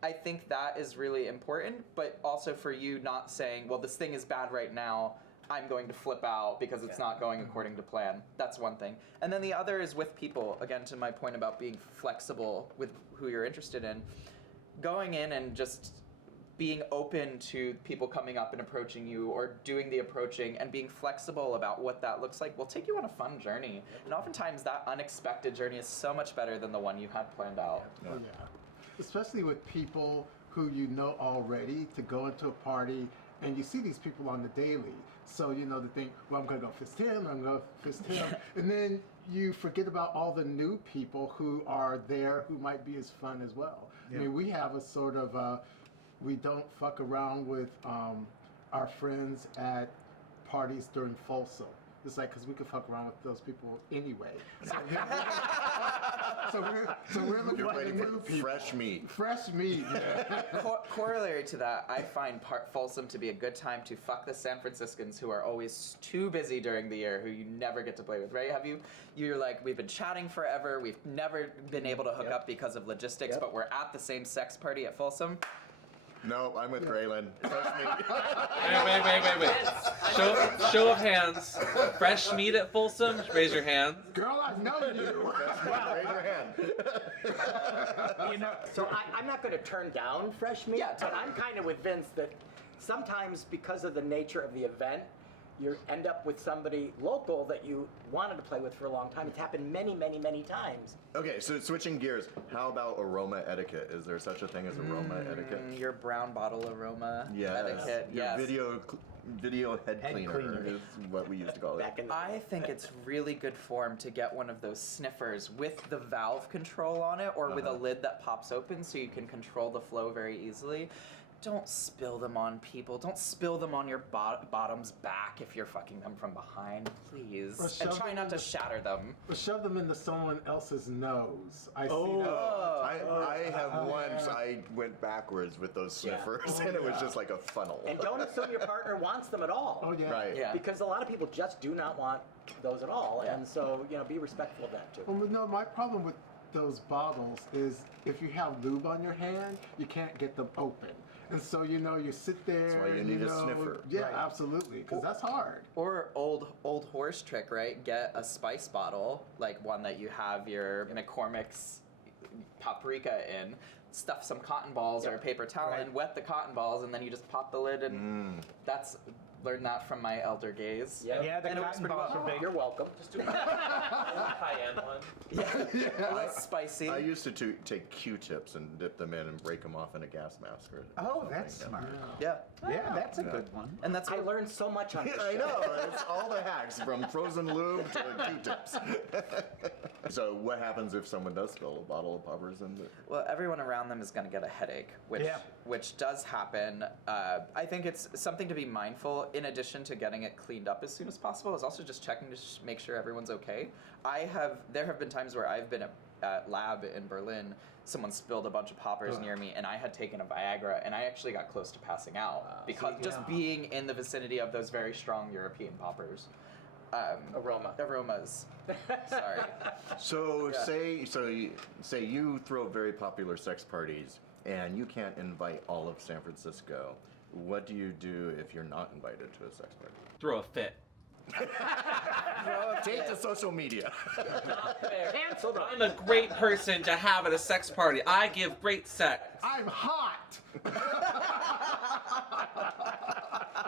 I think that is really important, but also for you not saying, well, this thing is bad right now, I'm going to flip out because it's not going according to plan. That's one thing. And then the other is with people, again, to my point about being flexible with who you're interested in. Going in and just being open to people coming up and approaching you or doing the approaching and being flexible about what that looks like will take you on a fun journey. And oftentimes that unexpected journey is so much better than the one you had planned out. Oh, yeah. Especially with people who you know already, to go into a party and you see these people on the daily. So, to think, well, I'm going to go fist him, I'm going to fist him. And then you forget about all the new people who are there who might be as fun as well. Yeah. I mean, we have a sort of, we don't fuck around with our friends at parties during Folsom. It's like, because we could fuck around with those people anyway. So we're looking for the new people. Fresh meat. Fresh meat. Yeah. Corollary to that, I find Folsom to be a good time to fuck the San Franciscans who are always too busy during the year, who you never get to play with, right? You're like, we've been chatting forever, we've never been able to hook up because of logistics, but we're at the same sex party at Folsom. No, I'm with Graylin. Fresh meat. Wait. Show of hands. Fresh meat at Folsom? Raise your hand. Girl, I know you. Raise your hand. So I'm not going to turn down fresh meat, but I'm kind of with Vince that sometimes because of the nature of the event, you end up with somebody local that you wanted to play with for a long time. It's happened many, many, many times. Okay, so switching gears, how about aroma etiquette? Is there such a thing as aroma etiquette? Your brown bottle aroma etiquette. Your Yes. video head cleaner is what we used to call it. I think it's really good form to get one of those sniffers with the valve control on it or with a lid that pops open so you can control the flow very easily. Don't spill them on people. Don't spill them on your bottom's back if you're fucking them from behind, please. And try not to shatter them. Or shove them into someone else's nose. I see that. I have once, I went backwards with those sniffers and it was just like a funnel. And don't assume your partner wants them at all. Oh, yeah. Right. Yeah. Because a lot of people just do not want those at all. And so, be respectful of that too. Well, no, my problem with those bottles is if you have lube on your hand, you can't get them open. And so, you sit there. That's why you need a sniffer. Yeah, absolutely, because that's hard. Or old horse trick, right? Get a spice bottle, like one that you have your McCormick's paprika in, stuff some cotton balls or a paper towel and wet the cotton balls, and then you just pop the lid, and learned that from my elder gaze. Yeah, the And it works cotton pretty balls well. are big. You're welcome. Just do a high-end one. Less spicy. I used to take Q-tips and dip them in and break them off in a gas mask. Or Oh, that's smart. Yeah. Yeah, that's a good one. And that's I what learned so much on this I show. know, it's all the hacks from frozen lube to Q-tips. So what happens if someone does spill a bottle of poppers in the... Well, everyone around them is going to get a headache, which does happen. I think it's something to be mindful. In addition to getting it cleaned up as soon as possible, is also just checking to make sure everyone's okay. There have been times where I've been at lab in Berlin. Someone spilled a bunch of poppers near me, and I had taken a Viagra, and I actually got close to passing out because just being in the vicinity of those very strong European poppers. Aromas. Sorry. So say you throw very popular sex parties and you can't invite all of San Francisco. What do you do if you're not invited to a sex party? Throw a fit. Take to social media. Canceled. I'm a great person to have at a sex party. I give great sex. I'm hot.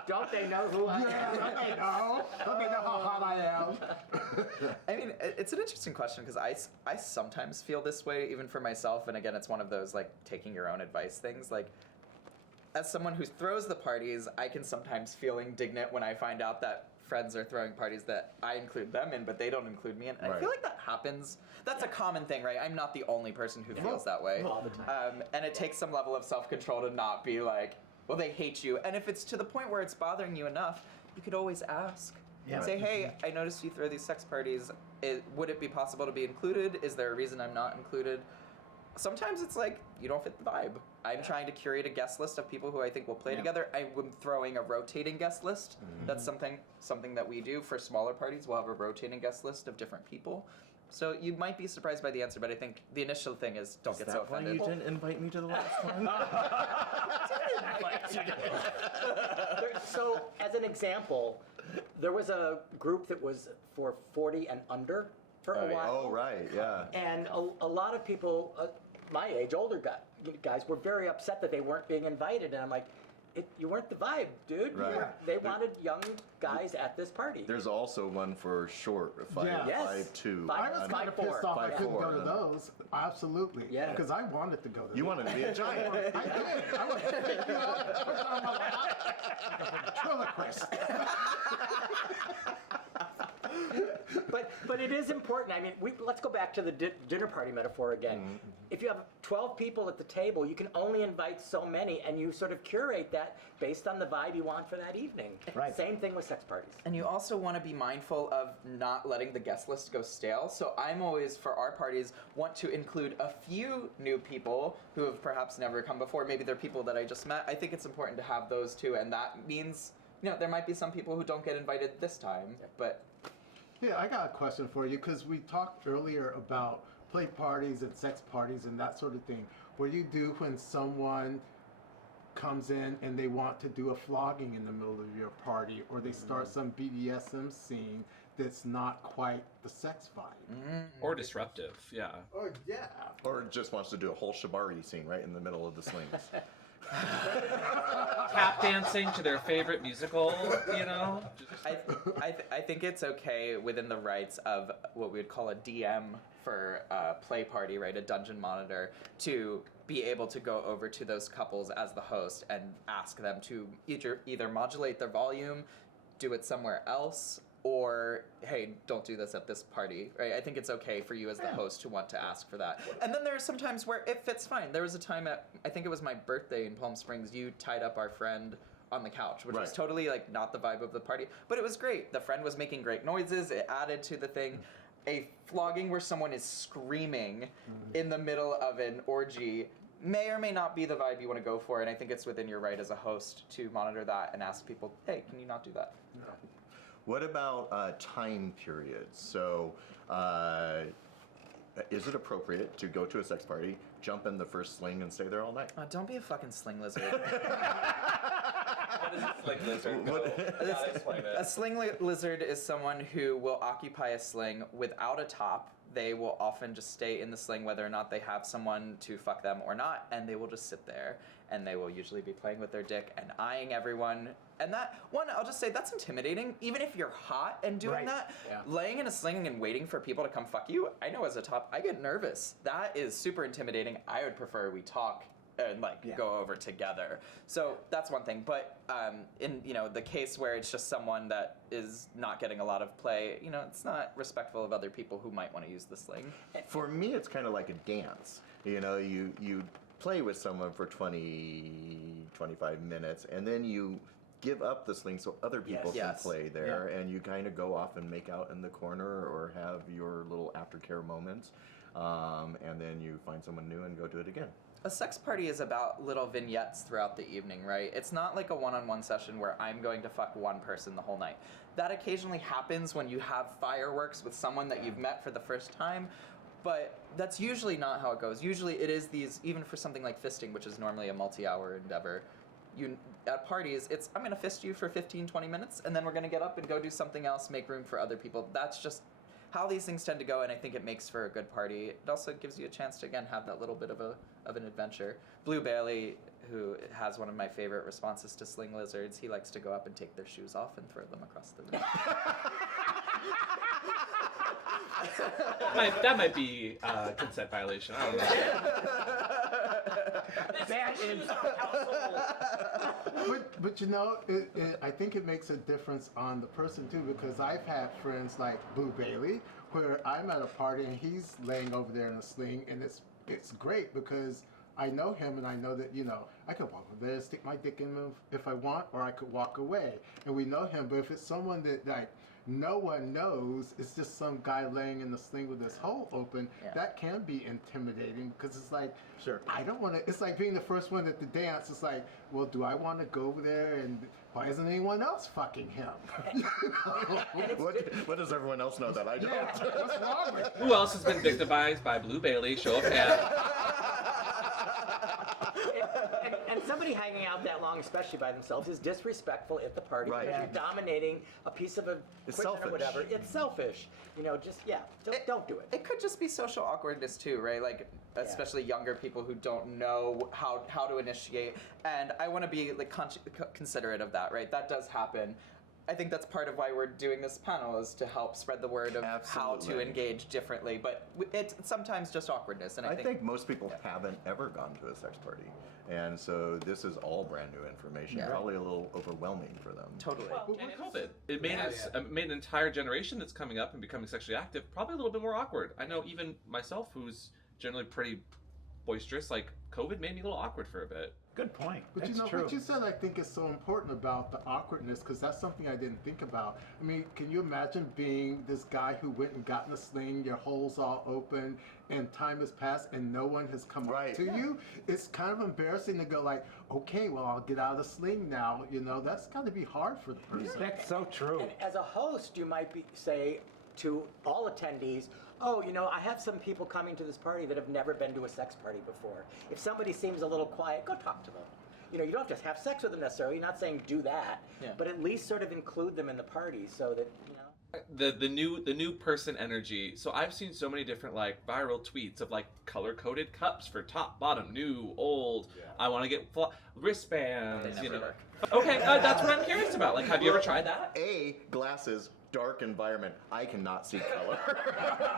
Don't they know who I am? Don't they know? Don't they know how hot I am? I mean, it's an interesting question because I sometimes feel this way even for myself, and again, it's one of those like taking your own advice things. Like, as someone who throws the parties, I can sometimes feel indignant when I find out that friends are throwing parties that I include them in, but they don't include me in. And I feel like that happens. That's a common thing, right? I'm not the only person who feels that way. All the time. And it takes some level of self-control to not be like, well, they hate you. And if it's to the point where it's bothering you enough, you could always ask. Yeah. Say, hey, I noticed you throw these sex parties. Would it be possible to be included? Is there a reason I'm not included? Sometimes it's like, you don't fit the vibe. I'm trying to curate a guest list of people who I think will play together. I'm throwing a rotating guest list. That's something that we do for smaller parties. We'll have a rotating guest list of different people. So you might be surprised by the answer, but I think the initial thing is don't get so offended. You didn't invite me to the last one? So, as an example, there was a group that was for 40 and under for a while. Oh, right, yeah. And a lot of people, my age, older guys, were very upset that they weren't being invited. And I'm like, you weren't the vibe, dude. Right. They wanted young guys at this party. There's also one for short, Yeah. Yes. 5'2". I was kind of pissed off I couldn't go to 5'4". those. Absolutely. Yeah. Because I wanted to go to You those. wanted to be a giant. I did. I wanted to pick you up, put you on my lap, like a ventriloquist. But it is important. I mean, let's go back to the dinner party metaphor again. If you have 12 people at the table, you can only invite so many, and you sort of curate that based on the vibe you want for that evening. Right. Same thing with sex parties. And you also want to be mindful of not letting the guest list go stale. So I'm always, for our parties, want to include a few new people who have perhaps never come before. Maybe they're people that I just met. I think it's important to have those too, and that means, there might be some people who don't get invited this time, but... Yeah, I got a question for you because we talked earlier about play parties and sex parties and that sort of thing. What do you do when someone comes in and they want to do a flogging in the middle of your party, or they start some BDSM scene that's not quite the sex vibe? Or disruptive, yeah. Oh, yeah. Or just wants to do a whole shibari scene right in the middle of the slings. Tap dancing to their favorite musical, I think it's okay within the rights of what we would call a DM for a play party, right? A dungeon monitor, to be able to go over to those couples as the host and ask them to either modulate their volume, do it somewhere else, or hey, don't do this at this party, right? I think it's okay for you as the host to want to ask for that. And then there are some times where it fits fine. There was a time I think it was my birthday in Palm Springs, you tied up our friend on the couch, which was totally like not the vibe of the party, but it was great. The friend was making great noises, it added to the thing. A flogging where someone is screaming in the middle of an orgy may or may not be the vibe you want to go for, and I think it's within your right as a host to monitor that and ask people, hey, can you not do that? No. What about time periods? So, is it appropriate to go to a sex party, jump in the first sling, and stay there all night? Don't be a fucking sling lizard. What is a sling lizard? Gotta explain it. A sling lizard is someone who will occupy a sling without a top. They will often just stay in the sling whether or not they have someone to fuck them or not, and they will just sit there, and they will usually be playing with their dick and eyeing everyone. And that one, I'll just say, that's intimidating. Even if you're hot and doing that, laying in a sling and waiting for people to come fuck you, I know as a top, I get nervous. That is super intimidating. I would prefer we talk and go over together. So that's one thing. But in the case where it's just someone that is not getting a lot of play, it's not respectful of other people who might want to use the sling. For me, it's kind of like a dance. You play with someone for 20, 25 minutes, and then you give up the sling so other people can play there, and you kind of go off and make out in the corner or have your little aftercare moments, and then you find someone new and go do it again. A sex party is about little vignettes throughout the evening, right? It's not like a one-on-one session where I'm going to fuck one person the whole night. That occasionally happens when you have fireworks with someone that you've met for the first time, but that's usually not how it goes. Usually it is these, even for something like fisting, which is normally a multi-hour endeavor, at parties, it's I'm gonna fist you for 15, 20 minutes, and then we're gonna get up and go do something else, make room for other people. That's just how these things tend to go, and I think it makes for a good party. It also gives you a chance to again have that little bit of an adventure. Blue Bailey, who has one of my favorite responses to sling lizards, he likes to go up and take their shoes off and throw them across the room. That might be a consent violation. I don't know. That is But you know, I think it makes a difference on the person too, because I've had friends like Blue Bailey, where I'm at a party and he's laying over there in a sling, and it's great because I know him and I know that, you know, I could walk over there, stick my dick in him if I want, or I could walk away. And we know him, but if it's someone that like no one knows, it's just some guy laying in the sling with his hole open, that can be intimidating because it's like, Sure. I don't want to, it's like being the first one at the dance. It's like, well, do I want to go over there and why isn't anyone else fucking him? What does everyone else know that I don't? Yeah, what's wrong with Who else has been victimized by Blue Bailey? Show of hands. And somebody hanging out that long, especially by themselves, is disrespectful at the party. Right. Because you're dominating a piece of It's equipment or selfish. whatever. It's selfish. You know, just don't do it. It could just be social awkwardness too, right? Like especially younger people who don't know how to initiate, and I want to be like considerate of that, right? That does happen. I think that's part of why we're doing this panel, is to help spread the word of how to Absolutely. engage differently. But it's sometimes just awkwardness, and I think most people haven't ever gone to a sex party, and so this is all brand new information. Probably a little overwhelming for them. totally. And COVID. It made made an entire generation that's coming up and becoming sexually active probably a little bit more awkward. I know even myself, who's generally pretty boisterous, like COVID made me a little awkward for a bit. good point. But That's you know, true. what you said I think is so important about the awkwardness, because that's something I didn't think about. I mean, can you imagine being this guy who went and got in a sling, your hole's all open, and time has passed and no one has come up to you? It's kind of embarrassing to go like, okay, well, I'll get out of the sling now. You know, that's got to be hard for the person. That's so true. And as a host, you might say to all attendees, oh, you know, I have some people coming to this party that have never been to a sex party before. If somebody seems a little quiet, go talk to them. You know, you don't have to have sex with them necessarily. You're not saying do that, but at least sort of include them in the party so that, you know. The new person energy. So I've seen so many different like viral tweets of like color coded cups for top, bottom, new, old. I want to get wristbands. You know. work. Okay, that's what I'm curious about. Like, have you ever tried that? Glasses, dark environment. I cannot see color.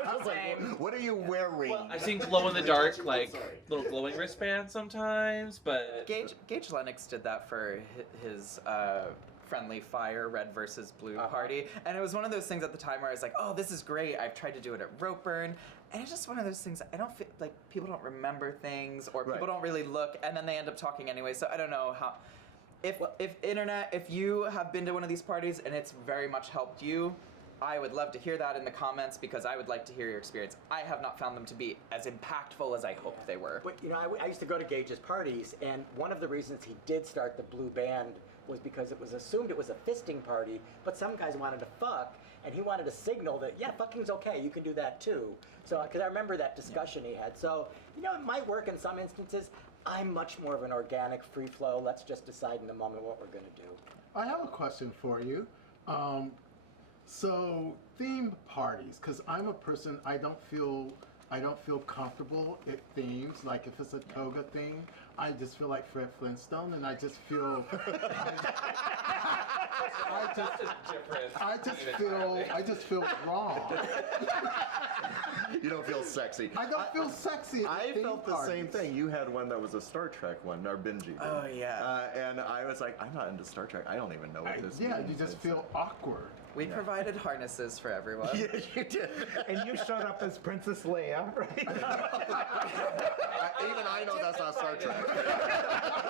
I was like, what are you wearing? I've seen glow in the dark, like little glowing wristbands sometimes, but Gage Lennox did that for his friendly fire red versus blue party, and it was one of those things at the time where I was like, oh, this is great. I've tried to do it at Ropeburn, and it's just one of those things. I don't feel like people don't remember things, or people don't really look, and then they end up talking anyway. So I don't know how. If you have been to one of these parties and it's very much helped you, I would love to hear that in the comments, because I would like to hear your experience. I have not found them to be as impactful as I hoped they were. But, you know, I used to go to Gage's parties, and one of the reasons he did start the blue band was because it was assumed it was a fisting party, but some guys wanted to fuck, and he wanted to signal that, yeah, fucking's okay, you can do that too. So, because I remember that discussion he had. So, you know, it might work in some instances. I'm much more of an organic free flow. Let's just decide in the moment what we're going to do. I have a question for you. So themed parties, because I'm a person, I don't feel comfortable at themes. Like if it's a toga theme, I just feel like Fred Flintstone, and I just feel I just feel wrong. You don't feel sexy. I don't feel sexy at I theme felt the parties. same thing. You had one that was a Star Trek one, our Benji. Oh, yeah. And I was like, I'm not into Star Trek. I don't even know what this means. Yeah, you just feel awkward. We provided harnesses for everyone. Yeah, you did. And you showed up as Princess Leia, right? Even I know that's not Star Trek.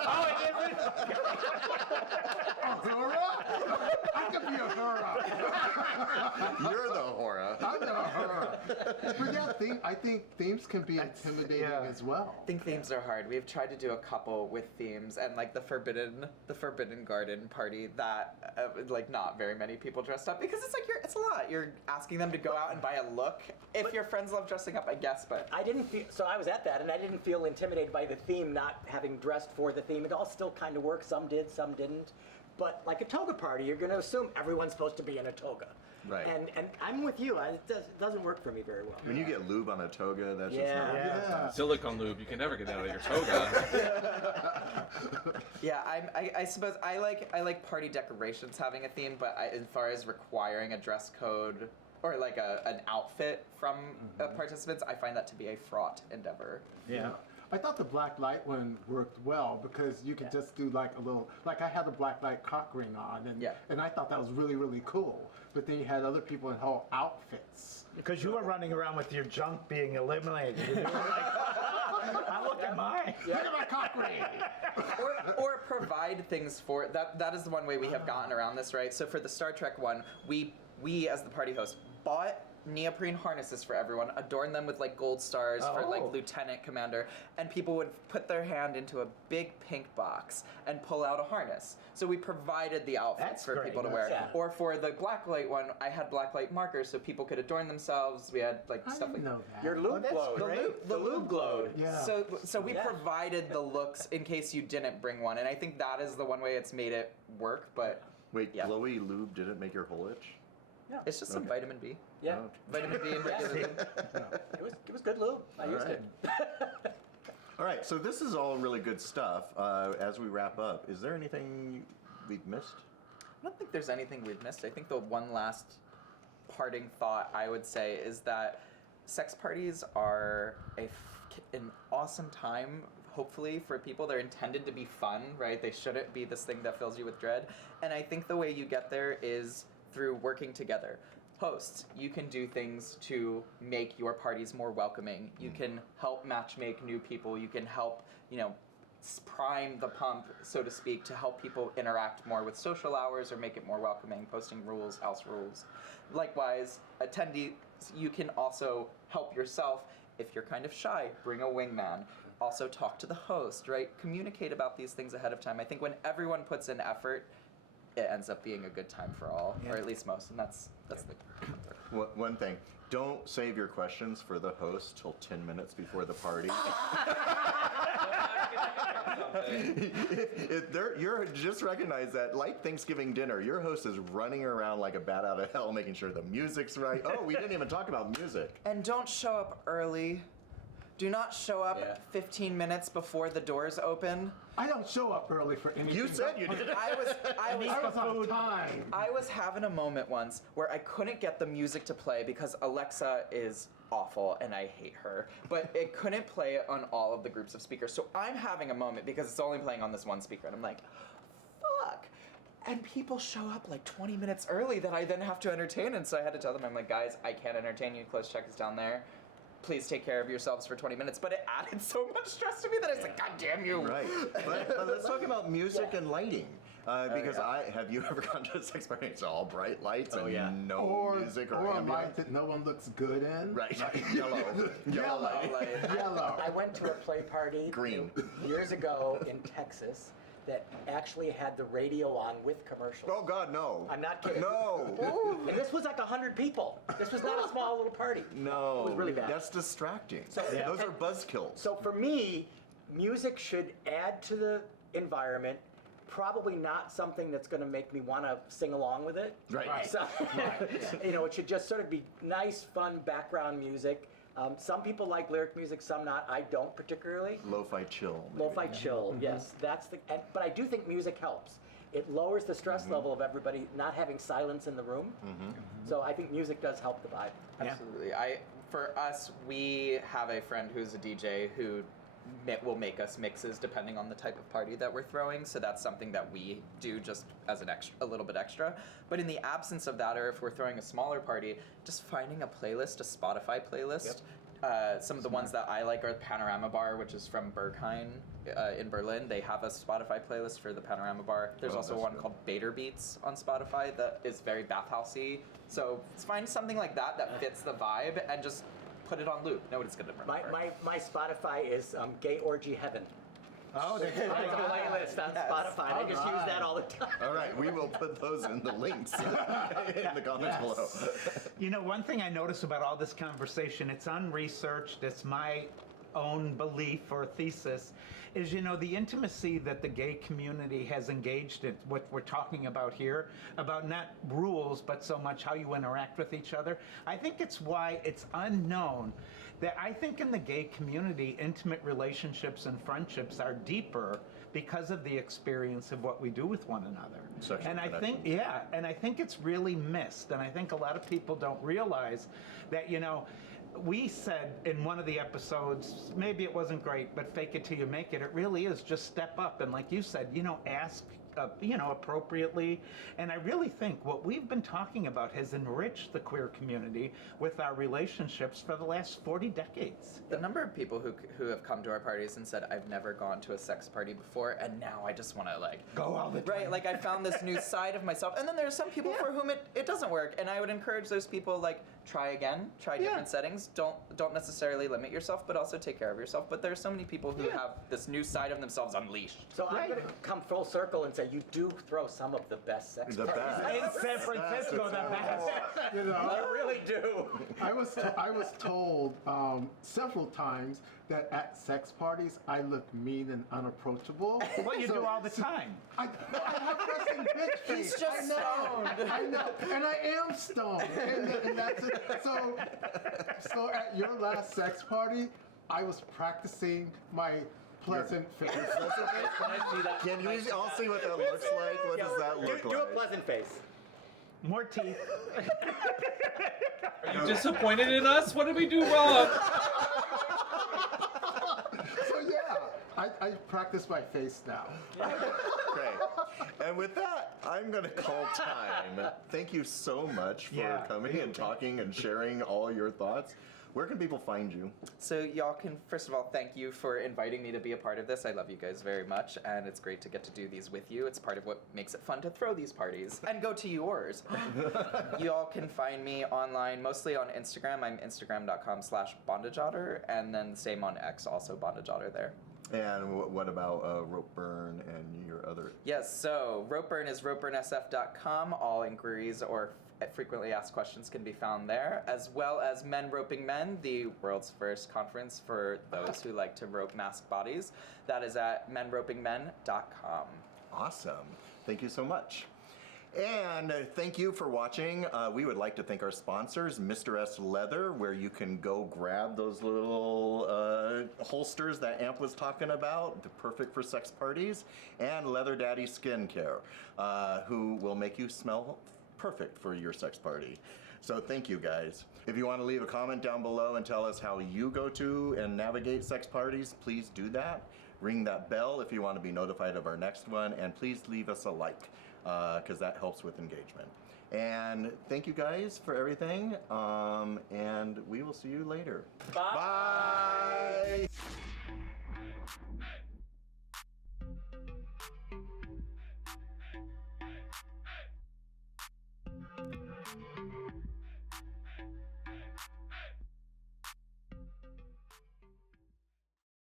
Oh, it isn't? Uhura? I could be Uhura. You're the Hora. I'm the Uhura. But yeah, I think themes can be intimidating as well. I think themes are hard. We've tried to do a couple with themes, and like the Forbidden Garden party, that like not very many people dressed up because it's like it's a lot. You're asking them to go out and buy a look. If your friends love dressing up, I guess, but I didn't feel, so I was at that, and I didn't feel intimidated by the theme, not having dressed for the theme. It all still kind of worked. Some did, some didn't. But like a toga party, you're going to assume everyone's supposed to be in a toga. Right. And I'm with you. It doesn't work for me very well. When you get lube on a toga, that's just not Yeah. Silicone lube, you can never get out of your toga. yeah, I suppose I like party decorations having a theme, but as far as requiring a dress code or like an outfit from participants, I find that to be a fraught endeavor. Yeah. I thought the black light one worked well because you could just do like a little, like I had a black light cock ring on, and I thought that was really, really cool. But then you had other people in whole outfits. Because you were running around with your junk being eliminated. And you were like, look at mine. Look at my cock ring! or provide things for that is the one way we have gotten around this, right? So for the Star Trek one, we as the party host bought neoprene harnesses for everyone, adorned them with like gold stars for like lieutenant commander, and people would put their hand into a big pink box and pull out a harness. So we provided the outfits for people to wear. Yeah. Or for the blacklight one, I had blacklight markers so people could adorn themselves. We had like I stuff didn't like know that. Your lube glowed. the lube glowed. Yeah. So we provided the looks in case you didn't bring one, and I think that is the one way it's made it work. But Wait, Yeah. glowy lube didn't make your hole itch? it's just some vitamin B. Yeah. Oh. Vitamin B and regular lube. It was good lube. I used it. All right, so this is all really good stuff. As we wrap up, is there anything we've missed? I don't think there's anything we've missed. I think the one last parting thought I would say is that sex parties are an awesome time, hopefully, for people. They're intended to be fun, right? They shouldn't be this thing that fills you with dread. And I think the way you get there is through working together. Hosts, you can do things to make your parties more welcoming. You can help matchmake new people. You can help, prime the pump, so to speak, to help people interact more with social hours or make it more welcoming, posting rules, house rules. Likewise, attendees, you can also help yourself if you're kind of shy. Bring a wingman. Also talk to the host, right? Communicate about these things ahead of time. I think when everyone puts in effort, it ends up being a good time for all, or at least most, and that's the One thing, don't save your questions for the host till 10 minutes before the party. You're just recognize that, like Thanksgiving dinner, your host is running around like a bat out of hell, making sure the music's right. Oh, we didn't even talk about music. And don't show up early. Do not show up 15 minutes before the doors open. I don't show up early for anything. You said you did. I was on time. I was having a moment once where I couldn't get the music to play because Alexa is awful and I hate her, but it couldn't play it on all of the groups of speakers. So I'm having a moment because it's only playing on this one speaker, and I'm like, fuck. And people show up like 20 minutes early that I then have to entertain, and so I had to tell them, I'm like, guys, I can't entertain you. Close check is down there. Please take care of yourselves for 20 minutes. But it added so much stress to me that I was like, God damn you. Right. But let's talk about music and lighting. Because have you ever gone to a sex party? It's all bright lights and no music or a ambient? light that no one looks good in. Right. Yellow. Yellow. Yellow. I went to a play party Green. years ago in Texas that actually had the radio on with commercials. Oh God, no. I'm not kidding. No. And this was like 100 people. This was not a small little party. No. It was really bad. That's distracting. So- Those are buzzkills. So for me, music should add to the environment. Probably not something that's going to make me want to sing along with it. Right. So, it should just sort of be nice, fun background music. Some people like lyric music, some not. I don't particularly. Lo-fi chill. maybe. Lo-fi chill, yes. That's but I do think music helps. It lowers the stress level of everybody not having silence in the room. So I think music does help the vibe. Absolutely. For us, we have a friend who's a DJ who will make us mixes depending on the type of party that we're throwing, so that's something that we do just as a little bit extra. But in the absence of that, or if we're throwing a smaller party, just finding a playlist, a Spotify playlist, some of the ones that I like are Panorama Bar, which is from Berghain in Berlin. They have a Spotify playlist for the Panorama Bar. There's also one called Bader Beats on Spotify that is very bathhousey. So find something like that that fits the vibe and just put it on loop. Nobody's gonna remember. My Spotify is Gay Orgy Heaven. Oh, It's a playlist on Spotify. I just use that all the time. All right, we will put those in the links in the comments below. You know, one thing I notice about all this conversation, it's unresearched, it's my own belief or thesis, is, you know, the intimacy that the gay community has engaged in, what we're talking about here, about not rules, but so much how you interact with each other. I think it's why it's unknown that I think in the gay community, intimate relationships and friendships are deeper because of the experience of what we do with one another. Sexual and I connection. think, yeah, and I think it's really missed. And I think a lot of people don't realize that, you know, we said in one of the episodes, maybe it wasn't great, but fake it till you make it. It really is just step up. And like you said, you know, ask, you know, appropriately. And I really think what we've been talking about has enriched the queer community with our relationships for the last 40 decades. The number of people who have come to our parties and said, I've never gone to a sex party before, and now I just want to, like... Go all the time. Right, like I found this new side of myself. And then there's some people for whom it doesn't work. And I would encourage those people, like, try again, try different settings. Don't necessarily limit yourself, but also take care of yourself. But there's so many people who have this new side of themselves unleashed. So I'm going to come full circle and say you do throw some of the best sex The parties. best. In San Francisco, the best. You know, You really do. I was told several times that at sex parties I look mean and unapproachable. What you do all the time. I have resting bitch face. He's just I know, stoned. I know, and I am stoned, and that's it. So at your last sex party, I was practicing my pleasant face. Can you all see what that looks like? What does that look like? Do a pleasant face. More teeth. Are you disappointed in us? What did we do wrong? So yeah, I practice my face now. Great. And with that, I'm going to call time. Thank you so much for coming and talking and sharing all your thoughts. Where can people find you? So y'all can, first of all, thank you for inviting me to be a part of this. I love you guys very much, and it's great to get to do these with you. It's part of what makes it fun to throw these parties and go to yours. Y'all can find me online, mostly on Instagram. I'm instagram.com/Bondage Otter, and then same on X, also Bondage Otter there. And what about Rope Burn and your other? Yes, so Ropeburn is ropeburnsf.com. All inquiries or frequently asked questions can be found there, as well as Men Roping Men, the world's first conference for those who like to rope masked bodies. That is at menropingmen.com. Awesome. Thank you so much. And thank you for watching. We would like to thank our sponsors, Mr. S Leather, where you can go grab those little holsters that Amp was talking about, they're perfect for sex parties, and Leather Daddy Skincare, who will make you smell perfect for your sex party. So thank you guys. If you want to leave a comment down below and tell us how you go to and navigate sex parties, please do that. Ring that bell if you want to be notified of our next one, and please leave us a like, because that helps with engagement. And thank you guys for everything, and we will see you later. Bye. Bye.